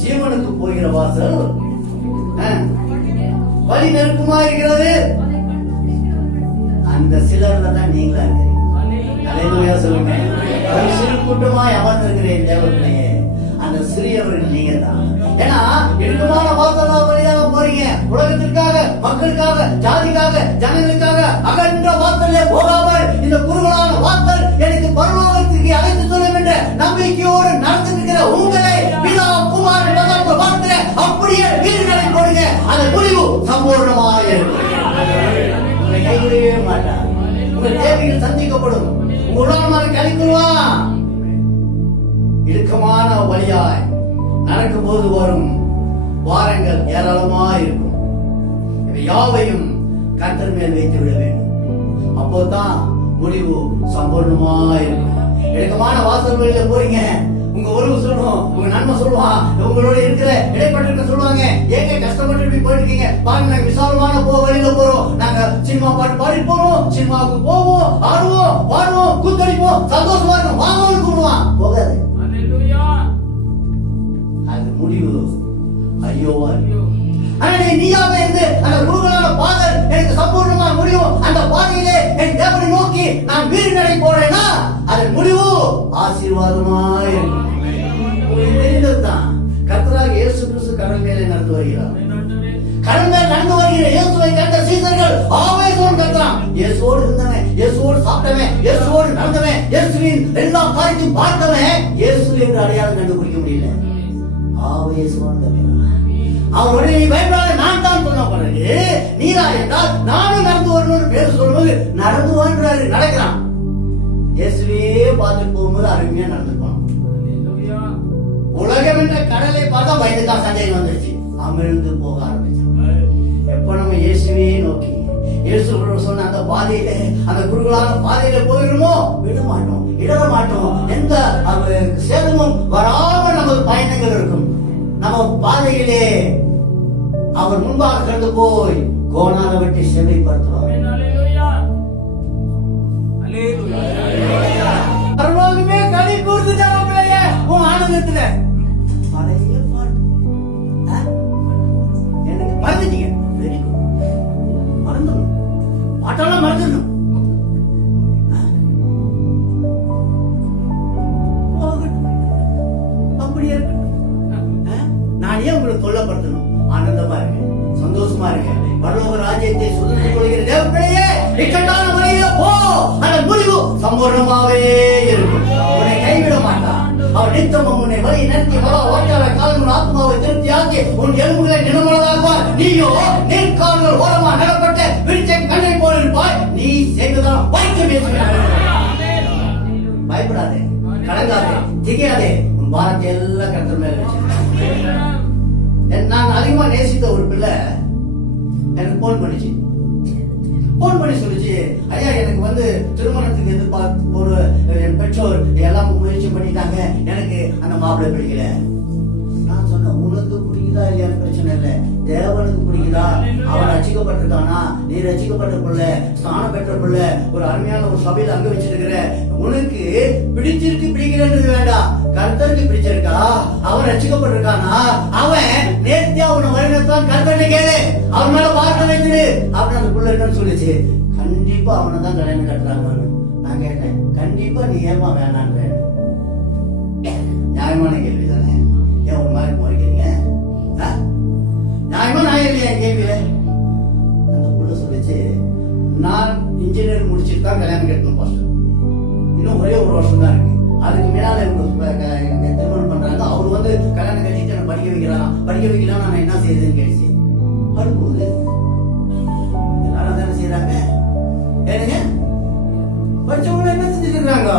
ஜீவனுக்கு போகிற வாசல் வழி நெருக்கமா இருக்கிறது, அந்த சிலர்ல தான் நீங்களா இருக்கிறீங்க. சொல்லுங்க, ஒரு சிறு கூட்டமாய் அமர்ந்திருக்கிறேன் தேவர்களே, அந்த சிறியவர்கள் நீங்க தான். ஏன்னா இடுக்கமான வாசல் வழியாக போறீங்க. உலகத்திற்காக, மக்களுக்காக, ஜாதிக்காக, ஜனங்களுக்காக அகன்ற வாசல்ல போகாமல் இந்த குறுகலான வாசல் எனக்கு பரலோகத்திற்கு அழைத்து சொல்லும் என்ற நம்பிக்கையோடு நடந்துகிற உங்களை பிதா குமாரன் வார்த்தை அப்படியே வீடுகளை கொடுங்க. அதன் முடிவு சம்பூர்ணமாக இருக்கும். உங்களை கைவிடவே மாட்டார். உங்கள் தேவைகள் சந்திக்கப்படும். உங்களுடைய கழிக்குவான். இடுக்கமான வழியாய் நடக்கும் போது வரும் வாரங்கள் ஏராளமாய் இருக்கும். யாவையும் கர்த்தர் மேல் வைத்து விட வேண்டும். அப்போதான் முடிவு சம்பூர்ணமாய் இருக்கும். இடுக்கமான வாசல்களில போறீங்க, உங்க உறவு சொல்லுவோம், உங்க நன்மை சொல்லுவான், உங்களோட இருக்கிற இடைப்பட்டு சொல்லுவாங்க, ஏங்க கஷ்டப்பட்டு போயிட்டு இருக்கீங்க பாருங்க, நாங்க விசாலமான வழியில போறோம், நாங்க சினிமா பாட்டு பாடி போறோம், சினிமாவுக்கு போவோம், ஆடுவோம், பாடுவோம், கூத்தடிப்போம், சந்தோஷமா இருக்கும், வாங்கன்னு கூடுவான். போகாது. அது முடிவு ஐயோவா இருக்கும். நீயாவே இருந்து அந்த குருகளான பாதல் எனக்கு சம்பூர்ணமா முடியும். அந்த பாதையிலே என் தேவனை நோக்கி நான் வீடு நடை போறேன்னா அதன் முடிவு ஆசீர்வாதமா இருக்கும். தெரிந்ததுதான் கர்த்தராகிய இயேசு கிறிஸ்து கடல் மேலே நடந்து வருகிறார். கடல் மேல் நடந்து வருகிற இயேசுவை கண்ட சீடர்கள் ஆவேசம் கத்தான். இயேசுவோடு இருந்தவன், இயேசுவோடு சாப்பிட்டவன், இயேசுவோடு நடந்தவன், இயேசுவின் எல்லா காரியத்தையும் பார்த்தவன் இயேசு என்று அடையாளம் கண்டுபிடிக்க முடியல. ஆவேசம் அவருடைய பயப்படாத நான் தான் சொன்ன பிறகு நீரா என்றால் நானும் நடந்து வரணும்னு பேர் சொல்லும்போது நடந்து வாழ்றாரு, நடக்கிறான். இயேசுவே பார்த்துட்டு போகும்போது அருமையா நடந்து போனோம். உலகம் என்ற கடலை பார்த்தா பயந்துதான் சண்டையில் வந்துருச்சு, அமிழ்ந்து போக ஆரம்பிச்சான். எப்ப நம்ம இயேசுவே நோக்கி இயேசு சொன்ன அந்த பாதையில, அந்த குருகளான பாதையில போயிடுமோ விட மாட்டோம், இடர மாட்டோம். எந்த சேதமும் வராம நமது பயணங்கள் இருக்கும். நம்ம பாதையிலே அவர் முன்பாக கடந்து போய் கோணால வெட்டி செவைப்படுத்துவார். பரலோகமே களி கூர்ந்துட்டாங்க உன் ஆனந்தத்துல. பழைய பாட்டு எனக்கு மறந்துட்டீங்க, வெரி குட், மறந்துடணும், பாட்டெல்லாம் மறந்துடணும். அப்படியே இருக்கட்டும். நான் ஏன் உங்களுக்கு தொல்லப்படுத்தணும்? ஆனந்தமா இருக்கு, சந்தோஷமா இருக்கு. பரலோக ராஜ்யத்தை சுதந்திரித்துக் கொள்கிற தேவர்களே, இக்கட்டான வழியில போ, அந்த முடிவு சம்பூர்ணமாவே இருக்கும். உன்னை கைவிட மாட்டான். அவர் நித்தமும் உன்னை வழி நடத்தி ஓட்டாள காலம் ஆத்மாவை திருப்தியாக்கி உன் எலும்புகளை நிலமளதாக்குவார். நீயோ நேர்கால்கள் ஓரமா நடப்பட்ட விரிச்ச கண்ணை போல இருப்பாய். நீ செய்வதால் வைக்க பயப்படாதே, கலங்காதே, திகையாதே. உன் பாரத்தை எல்லாம் கர்த்தர் மேல வச்சிருக்க. நான் அதிகமா நேசித்த ஒரு பிள்ளை எனக்கு போன் பண்ணிச்சு. போன் பண்ணி சொல்லிச்சு, ஐயா எனக்கு திருமணத்துக்கு எதிர்பார்த்து ஒரு என் பெற்றோர் எல்லாம் முயற்சி பண்ணிட்டாங்க, எனக்கு அந்த மாப்பிள்ளை பிடிக்கல. நான் சொன்னேன், உனக்கு பிடிக்கல பிடிக்குதா இல்லையான்னு பிரச்சனை இல்லை. தேவனுக்கு பிடிக்குதா? அவன் ரட்சிக்கப்பட்டிருக்கானா? நீ ரட்சிக்கப்பட்ட பிள்ளை, ஸ்நானம் பெற்ற பிள்ளை, ஒரு அருமையான ஒரு சபையில அங்க வச்சிருக்கிற, உனக்கு பிடிச்சிருக்கு பிடிக்கிறன்றது வேண்டாம். கர்த்தருக்கு பிடிச்சிருக்கா? அவன் ரட்சிக்கப்பட்டிருக்கானா? அவன் நேர்த்தியா அவனை வழிநடத்தான். கர்த்தர்கிட்ட கேளு, அவன் மேல வார்த்தை வைத்துடு அப்படின்னு அந்த பிள்ளை என்னன்னு சொல்லிச்சு. கண்டிப்பா அவனை தான் கல்யாணம் கட்டுறாங்கன்னு நான் கேட்டேன். கண்டிப்பா நீ ஏமா வேணான்ற? நியாயமான கேள்வி தானே? ஏன் ஒரு மாதிரி முறைக்கிறீங்க? நியாயமா நான் இல்லையா கேள்வியில? அந்த புள்ள சொல்லிச்சு, நான் இன்ஜினியர் முடிச்சுட்டு தான் கல்யாணம் கட்டணும் பாஸ்டர். இன்னும் ஒரே ஒரு வருஷம் தான் இருக்கு. அதுக்கு மேலால திருமணம் பண்றாங்க. அவர் வந்து கல்யாணம் கட்டிட்டு என்ன படிக்க வைக்கிறான். படிக்க வைக்கலாம் நான் என்ன செய்யுதுன்னு கேட்டுச்சு. அடுப்போது எல்லாரும் தானே செய்யறாங்க. ஏனுங்க படிச்சவங்க என்ன செஞ்சுட்டு இருக்காங்க?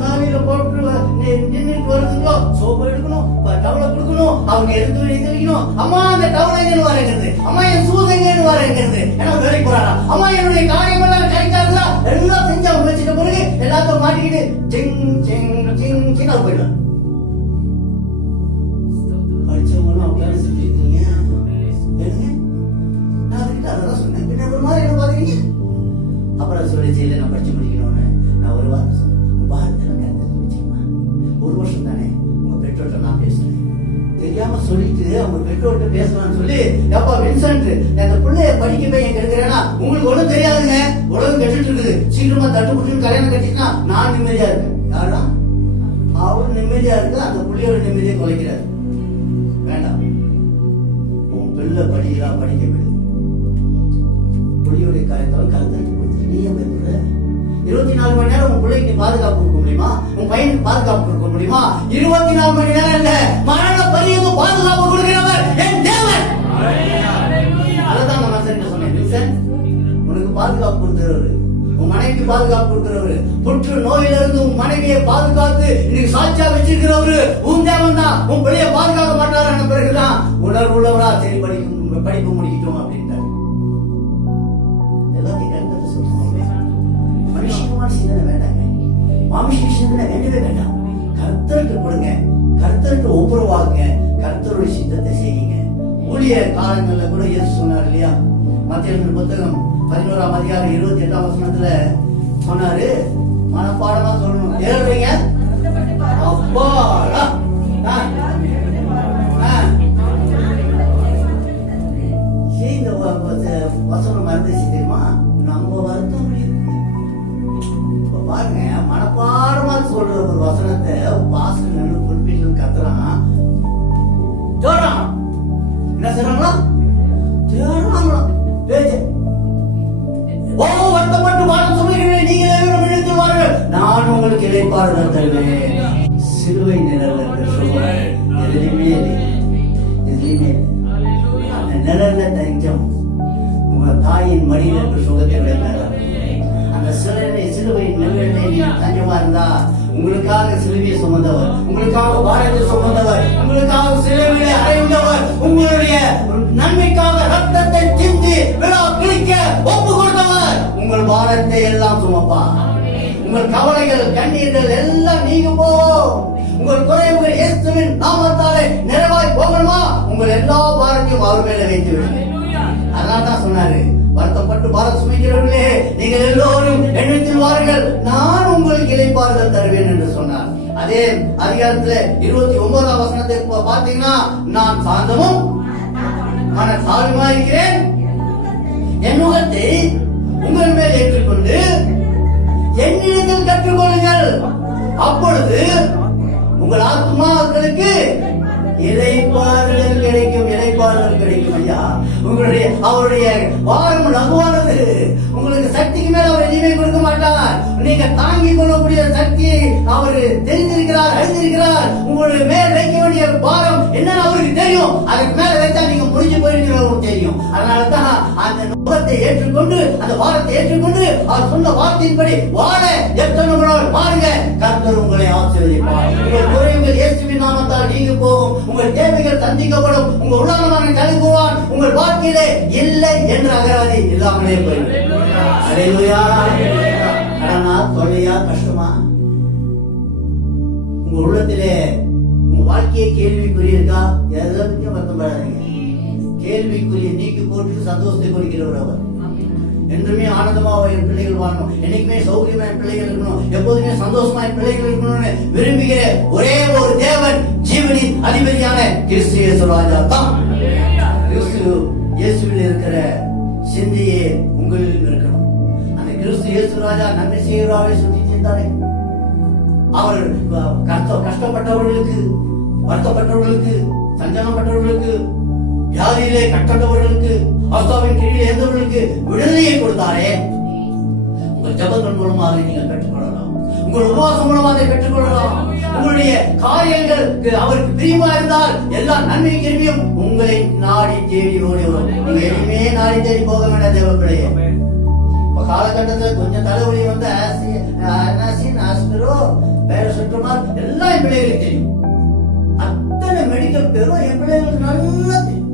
காலையில போட்டு நின்றுட்டு வருதுங்களோ, சோப்பு எடுக்கணும், டவலை கொடுக்கணும், அவங்க எடுத்து வைக்கணும். அம்மா அந்த டவலை எங்கன்னு வரேங்கிறது, அம்மா என் சூஸ் எங்கன்னு வரேங்கிறது. ஏன்னா வேலைக்கு போறாரா? அம்மா என்னுடைய காரியம் எல்லாம் கரெக்டா இருந்தா எல்லாம் செஞ்சு அவங்க வச்சுட்ட பிறகு எல்லாத்தையும் மாட்டிக்கிட்டு சிங் சிங் சிங் சிங் அது போயிடும். படிச்சவங்களும் அவங்க வேலை செஞ்சுருக்கீங்க. நான் அதுக்கிட்ட அதான் சொன்னேன். பின்ன ஒரு மாதிரி என்ன பாக்குறீங்க? அப்புறம் சொல்லிச்சு, இல்லை நான் படிச்சு முடிக்கணும்னு நான் ஒரு வார்த்தை சொன்னேன். ஒரு வருஷம் தானே உங்க பெற்றோர்கிட்ட நான் பேசுறேன். தெரியாம சொல்லிட்டு அவங்க பெற்றோர்கிட்ட பேசலாம்னு சொல்லி, அப்பா வின்சென்ட் அந்த பிள்ளைய படிக்க போய் எங்க இருக்கிறேன்னா உங்களுக்கு ஒண்ணும் தெரியாதுங்க, உலகம் கெட்டுட்டு இருக்குது, சீக்கிரமா தட்டு புட்டு கல்யாணம் கட்டினா நான் நிம்மதியா இருக்கேன். யாரா அவர் நிம்மதியா இருக்கு, அந்த பிள்ளையோட நிம்மதியை குலைக்கிறாரு. வேண்டாம், உன் பிள்ளை படிக்கலாம், படிக்க விடு. புள்ளியோடைய காரியத்தோட கருத்து கொடுத்து நீ எப்படி 24 மணி நேரம் உன் பிள்ளைக்கு பாதுகாப்பு கொடுக்க முடியுமா? உன் பையனுக்கு பாதுகாப்பு கொடுக்க முடியுமா? 24 மணி நேரம் இல்ல, மரண பரியந்தம் பாதுகாப்பு கொடுக்கிறவர் என் தேவன். அதான் நான் மனுஷன் சொன்னேன். உனக்கு பாதுகாப்பு கொடுக்கிறவரு, உன் மனைவிக்கு பாதுகாப்பு கொடுக்கிறவரு, புற்று நோயில இருந்து உன் மனைவியை பாதுகாத்து இன்னைக்கு சாட்சியா வச்சிருக்கிறவரு உன் தேவன் தான். உன் பிள்ளைய பாதுகாக்க மாட்டாரு பிறகுதான் உணர்வுள்ளவரா சரி படிப்பு முடிக்கட்டும் அப்படின்ட்டாரு. எல்லாத்தையும் கருத்து சொல்றேன். மனுஷமான சிந்தனை வேண்டாங்க, மாமிஷ சிந்தனை வேண்டவே வேண்டாம். கர்த்தருக்கு கொடுங்க, கர்த்தருக்கு ஒப்புரவாகுங்க, கர்த்தருடைய சித்தத்தை செய்யுங்க. ஊழிய காலங்கள்ல கூட இயேசு சொன்னார் இல்லையா? மத்தேயு புத்தகம் 11ஆம் அதிகாரம் 28ஆம் வசனத்துல சொன்னாரு, மனப்பாடமா சொல்லணும். ஏறுறீங்க அப்பா இந்த வசனம் மறந்துச்சு தெரியுமா? நம்ம வருத்தம் பாருங்க, மனப்பாடமா சொல்ற ஒரு வசனத்தை வாசல் குறிப்பிட்டு கத்துறான். என்ன செய்யறாங்களா? வருத்தப்பட்டு வாரம் சொல்லுகிறேன், நீங்கள் இழுத்துவார்கள், நான் உங்களுக்கு இளைப்பாறுதல் தருவேன். சிலுவை நிழல்ல எதுலையுமே எதுலையுமே அந்த நிழல்ல தஞ்சம் உங்க தாயின் மடியில் இருக்கிற சுகத்தை விட அந்த சிலுவை நிழலிலே நீங்கள் தஞ்சமா இருந்தா உங்களுக்காக சிலுவையை சுமந்தவர், உங்களுக்காக பாரத்தை சுமந்தவர், உங்களுக்காக சிலுவையை அறைந்தவர், உங்களுடைய நன்மைக்காக ரத்தத்தை சிந்தி விழா கிழிக்க ஒப்பு கொடுத்தவர் உங்கள் பாரத்தை எல்லாம் சுமப்பார். உங்கள் கவலைகள் கண்ணீர்கள் எல்லாம் நீங்கும் போகும். உங்கள் குறைவுகள் இயேசுவின் நாமத்தாலே நிறைவாய் போகணுமா? உங்கள் எல்லா பாரத்தையும் அவர் மேல வைத்து விடுங்க. அதனால்தான் சொன்னாரு, வருத்தப்பட்டு பாரம் சுமைக்கிறவர்களே நீங்கள் எல்லோரும் எண்ணத்தில் வாருங்கள், நான் உங்களுக்கு இளைப்பாறுதல் தருவேன் என்று சொன்னார். அதே அதிகாரத்துல 29ஆம் வசனத்தை பார்த்தீங்கன்னா, நான் சாந்தமும் மனசாலுமா இருக்கிறேன், என் முகத்தை உங்கள் மேல் ஏற்றுக்கொண்டு என்னிடத்தில் கற்றுக்கொள்ளுங்கள், அப்பொழுது உங்கள் ஆத்மாக்களுக்கு இளைப்பாறுதல் கிடைக்கும். இளைப்பாறுதல் கிடைக்கும். ஐயா, உங்களுடைய அவருடைய வாரம் லகுவானது. உங்களுக்கு சக்திக்கு மேல அவர் எதுவுமே கொடுக்க மாட்டார். நீங்க தாங்கிக் கொள்ளக்கூடிய சக்தியை அவர் தெரிந்திருக்கிறார், அறிந்திருக்கிறார். உங்களுடைய மேல் வைக்க வேண்டிய பாரம் என்னன்னு அவருக்கு தெரியும். அதுக்கு மேல வைத்தா நீங்க முடிஞ்சு போயிருக்கிறவங்களுக்கு தெரியும். அதனாலதான் அந்த நுகத்தை ஏற்றுக்கொண்டு, அந்த வாரத்தை ஏற்றுக்கொண்டு அவர் சொன்ன வார்த்தையின்படி வாழ எத்தனை நாள் பாருங்க, கர்த்தர் உங்களை ஆசீர்வதிப்பார். உங்கள் குறைவுகள் இயேசுவின் நாமத்தால் நீங்க போகும். உங்கள் தேவைகள் சந்திக்கப்படும். உங்கள் உலகமான கழுகுவான் உங்கள் வாழ்க்கையிலே இல்லை என்ற அகராதி இல்லாமலே போயிடும். கடனா, தொல்லையா, கஷ்டமா உங்க உள்ளத்திலே உங்க வாழ்க்கையை கேள்விக்குறி இருக்கா? எதை பற்றியும் வருத்தப்படாதீங்க. கேள்விக்குரிய நீக்கி போட்டு சந்தோஷத்தை கொடுக்கிறவர் அவர். என்றுமே ஆனந்தமா என் பிள்ளைகள் வாழணும், என்னைக்குமே சௌகரியமா என் பிள்ளைகள் இருக்கணும், எப்போதுமே சந்தோஷமா என் பிள்ளைகள் இருக்கணும்னு விரும்புகிற ஒரே ஒரு தேவன் ஜீவனின் அதிபதியான கிறிஸ்து இயேசு ராஜா தான். கிறிஸ்து இயேசுவில் இருக்கிற சிந்தையே உங்களிலும் இருக்கணும். அந்த கிறிஸ்து இயேசு ராஜா நன்மை செய்கிறாரே சுற்றி செய்தாரே. அவர் கஷ்டப்பட்டவர்களுக்கு, வருத்தப்பட்டவர்களுக்கு, சஞ்சலப்பட்டவர்களுக்கு, வியாதியிலே கட்டப்பட்டவர்களுக்கு, ஆஸ்தாவின் கீழில் இருந்தவர்களுக்கு விடுதலையை கொடுத்தாரே. உங்கள் ஜபங்கள் மூலமாக நீங்கள் பெற்றுக்கொள்ளலாம், உங்கள் உபவாசம் மூலமாக பெற்றுக்கொள்ளலாம். உங்களுடைய காரியங்களுக்கு அவருக்கு பிரியமா இருந்தால் எல்லா நன்மை கிருமியும் உங்களை நாடி தேடி ஓடி வரும். நீங்க எதுவுமே நாடி தேடி போக வேண்டாம் தேவ பிள்ளையே. இப்ப காலகட்டத்தில் கொஞ்சம் தலைவலி வந்து வேற சுற்றமா எல்லாம் என் பிள்ளைகளுக்கு தெரியும். அத்தனை மெடிக்கல் பேரும் என் பிள்ளைகளுக்கு நல்லா தெரியும்.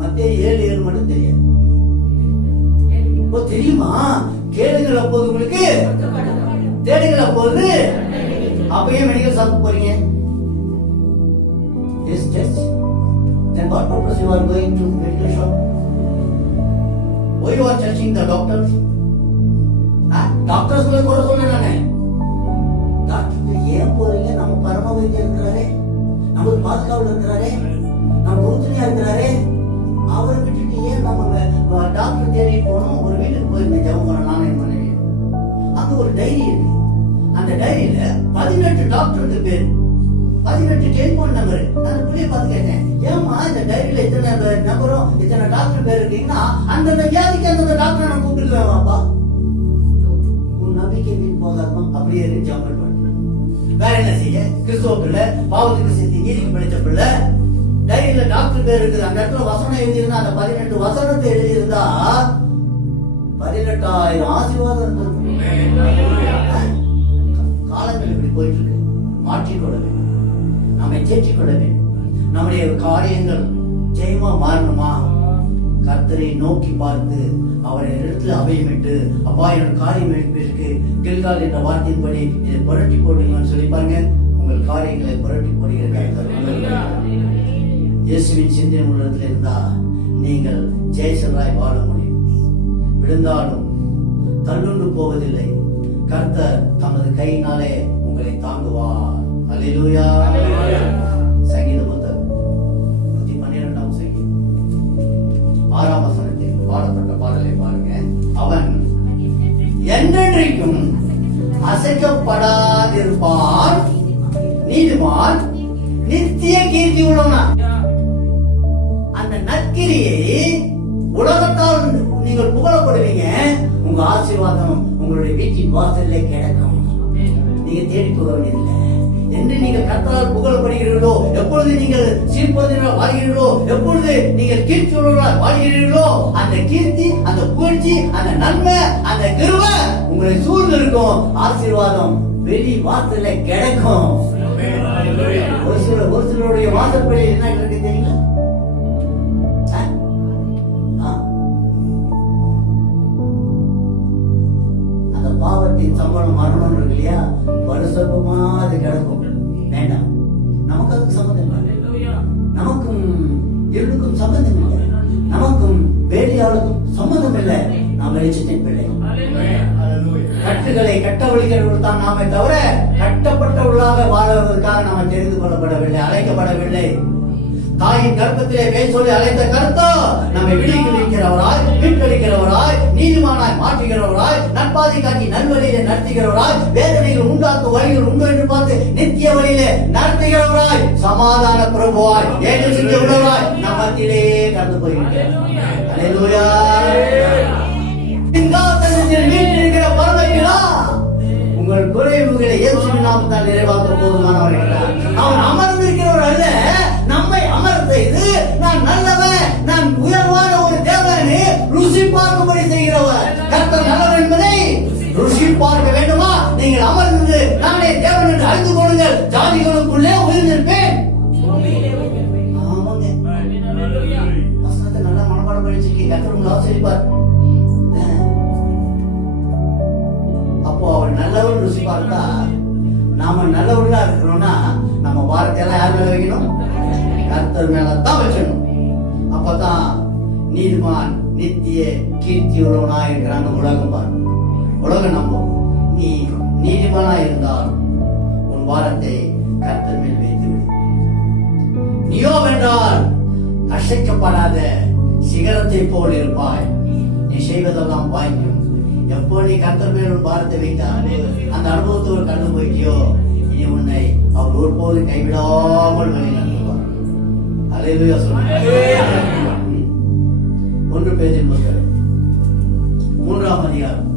மத்திய 7:7 மட்டும் தெரியாது. இப்போ தெரியுமா? கேளுங்கள் அப்போது உங்களுக்கு, தேடுங்கள் அப்போது. அப்பயே மெடிக்கல் ஷாப் போறீங்க. Yes, just. Then what purpose you are going to medical shop? Why you are judging the doctors? Doctors கூட சொல்ல நானே. டாக்டர் ஏன் போறீங்க? நம்ம பரம வைத்தியர் இருக்கிறாரே, நமக்கு பாதுகாவல் இருக்கிறாரே, நம்ம உறுதுணையா இருக்கிறாரே, அவரை விட்டுட்டு ஏன் நம்ம டாக்டர் தேடி போனோம்? ஒரு வீட்டுக்கு போயிருந்தேன் ஜெபம் பண்ண, நானே என் மனைவி. அங்க ஒரு டைரி இருக்கு. அந்த டைரியில 18 டாக்டருக்கு பேர், 18 டெலிபோன் நம்பர். நான் புள்ளிய பார்த்து கேட்டேன், ஏமா இந்த டைரியில இத்தனை நம்பரும் இத்தனை டாக்டர் பேர் இருக்கீங்கன்னா அந்தந்த வியாதிக்கு அந்தந்த டாக்டரை நான் கூப்பிட்டுருக்கேன்ப்பா. நம்பிக்கை வீண் போகாம அப்படியே ஜாம்பல் பண்ணு. வேற என்ன செய்ய? கிறிஸ்துவ பிள்ளை, பாவத்துக்கு சித்தி, நீதிக்கு பிடிச்ச பிள்ளை. டைரியில டாக்டர் பேர் இருக்குது. அந்த இடத்துல வசனம் எழுதியிருந்தா, அந்த 18 வசனத்தை எழுதியிருந்தா 18,000 ஆசீர்வாதம் இருந்திருக்கும். காலங்கள் இப்படி போயிட்டு இருக்கு. மாற்றிக்கொள்ள வேண்டும், நம்மை தேற்றிக்கொள்ள வேண்டும். நம்முடைய காரியங்கள் ஜெயமா மாறணுமா? கர்த்தரை நோக்கி பார்த்து அவரை இடத்துல அபயமிட்டு, அப்பா என்னோட காரியம் இருக்கு கில்கால் என்ற வார்த்தையின்படி இதை புரட்டி போடுங்கன்னு சொல்லி பாருங்க. உங்கள் காரியங்களை புரட்டி போடுகிற இயேசுவின் சிந்தனை உள்ளத்தில் இருந்தா நீங்கள் ஜெயசராய் வாழ முடியும். விழுந்தாலும் தள்ளுண்டு போவதில்லை. கர்த்தர் தமது கையினாலே உங்களை தாங்குவார். அல்லேலூயா. சங்கீத புத்தகம் 112ஆம் சங்கீதம் 6ஆம் வசனத்தில் பாடப்பட்ட பாடலை பாருங்க. அவன் என்றென்றைக்கும் அசைக்கப்படாதிருப்பான், நீதிமான் நித்திய கீர்த்தி உள்ளவனா. அந்த நற்கிரியை உலகத்தால் நீங்கள் புகழப்படுவீங்க. உங்க ஆசீர்வாதம் உங்களுடைய வீட்டின் வாசல்ல கிடக்கும். நீங்க தேடி போக வேண்டியதில்லை. என்று நீங்கள் கர்த்தரால் புகழப்படுகிறீர்களோ, எப்பொழுது நீங்கள் சீர்படுத்தினால் வாழ்கிறீர்களோ, எப்பொழுது நீங்கள் கீர்த்தி உள்ளவர்களால் வாழ்கிறீர்களோ, அந்த கீர்த்தி, அந்த புகழ்ச்சி, அந்த நன்மை, அந்த கிருபை உங்களை சூழ்ந்து இருக்கும். ஆசீர்வாதம் வெளி வாசல்ல கிடக்கும். ஒரு சிலருடைய வாசற்படி என்ன இருக்கு தெரியுங்களா? அந்த பாவத்தின் சம்பளம் மரணம் இருக்கு இல்லையா, வருஷமா அது கிடக்கும். வேண்டாம், நமக்கு அதுக்கு சம்பந்தம் இல்லை. நமக்கும் இருளுக்கும் சம்பந்தம் இல்லை, நமக்கும் வேலையாளுக்கும் சம்பந்தம் இல்லை. நாம் வெளிச்சத்தின் பிள்ளை. கட்டுகளை கட்டவழிகள் தான் நாமே தவிர கட்டப்பட்டவர்களாக வாழ்வதற்காக நாம் தெரிந்து கொள்ளப்படவில்லை, அழைக்கப்படவில்லை. தாயின் கர்ப்பத்திலே பேர் சொல்லி அழைத்த கர்த்தா நம்மை விடுவிக்கிறவராய், மீட்கடிக்கிறவராய், நீதிமானாய் மாற்றுகிறவராய், நட்பாதி காட்டி நல்வழியிலே நடத்துகிறவராய், வேதனைகள் உண்டாக்கும் வழிகள் உண்டு என்று பார்த்து நித்திய வழியிலே நடத்துகிறவராய், சமாதான பிரபுவாய், ஏற்று செஞ்ச உள்ளவராய் நம் மத்தியிலே கடந்து போயிருக்கிறார். அல்லேலூயா. வீட்டிருக்கிற பரமபிதா உங்கள் குறைவுகளை இயேசுவின் நாமத்தால் நிறைவாக்க போதுமானவர்கள். அவன் அமர்ந்திருக்கிறவர் அல்ல, நம்மை அமர செய்து நான் நல்லவன், நான் உயர்வான ஒரு தேவனை ருசி பார்க்கும்படி செய்கிறவர். கர்த்தர் நல்லவர் என்பதை ருசி பார்க்க வேண்டுமா? நீங்கள் அமர்ந்து நானே தேவன் என்று அறிந்து கொள்ளுங்கள், ஜாதிகளுக்குள்ளே உயர்ந்திருப்பேன். வசனத்தை நல்லா மனப்பாடம் படிச்சிருக்கீங்க. கர்த்தர் உங்களை ஆசீர்வதிப்பார். அப்போ அவர் நல்லவன் ருசி பார்த்தா நாம நல்லவர்களா இருக்கணும்னா நம்ம வார்த்தையெல்லாம் யார் மேல வைக்கணும்? கர்த்தர் மேல தான் வச்சிடணும். அப்பதான் நீதிமான் நித்திய கீர்த்தி உள்ளவனா இருக்கிறான்னு உலகம் பாருங்க. உலகம் நம்பும். நீ நீதிமானா இருந்தால் உன் வாரத்தை கர்த்தர் மேல் வைத்து விடு. நீயோ வென்றால் அசைக்கப்படாத சிகரத்தை போல் இருப்பாய். நீ செய்வதெல்லாம் வாய்க்கும். எப்போ நீ கர்த்தர் மேல் உன் பாரத்தை வைத்தால் அந்த அனுபவத்தோடு கடந்து போயிட்டியோ, இனி உன்னை அவர் ஒருபோது கைவிடாமல் வழி நடத்துவார். அல்லேலூயா சொல்லுங்க. 1 பேதுரு 3ஆம் அதிகாரம்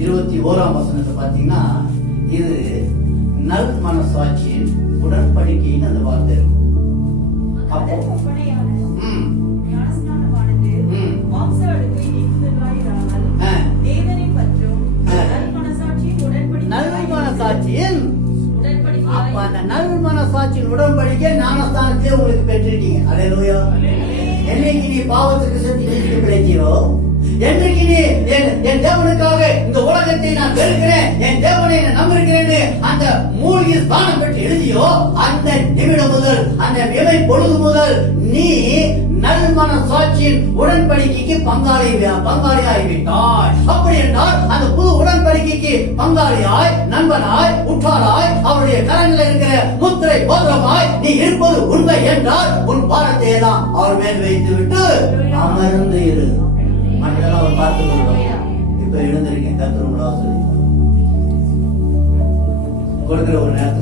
21ஆம் வசனத்தை பார்த்தீங்கன்னா, இது நல் மனசாட்சியின் உடன்படிக்கைன்னு அந்த வார்த்தை இருக்கும். நல்மனசாட்சியின் உடன்படிக்கை ஞானஸ்தானத்திலே உங்களுக்கு பெற்றிருக்கீங்க. அல்லேலூயா. என்னைக்கு நீ பாவத்துக்கு செத்து பிழைத்தீரோ, என்றைக்கு நீ என் தேவனுக்காக இந்த உலகத்தை நான் வெறுக்கிறேன், என் தேவனை நான் நம்பிருக்கிறேன் அந்த மூழ்கி ஸ்தானம் பெற்று எழுதியோ, அந்த நிமிடம் முதல், அந்த இமை பொழுது முதல் நீ நல்மனசாட்சியின் உடன்படிக்கைக்கு பங்காளியாகிவிட்டாய். அப்படி என்றால் அந்த புது உடன்படிக்கைக்கு பங்காளியாய், நண்பனாய், உற்றாராய், அவருடைய கரங்களில் இருக்கிற முத்திரை போதிரமாய் நீ இருப்பது உண்மை என்றால் உன் பாரத்தை எல்லாம் அவர் மேல் வைத்து விட்டு அமர்ந்து இரு. மற்றெல்லாம் அவர் பார்த்துக் கொள்வார். இப்ப எழுந்திருக்கேன், கர்த்தர் உங்களை ஆசீர்வதிப்பார். கொடுக்கிற ஒரு நேரத்தில்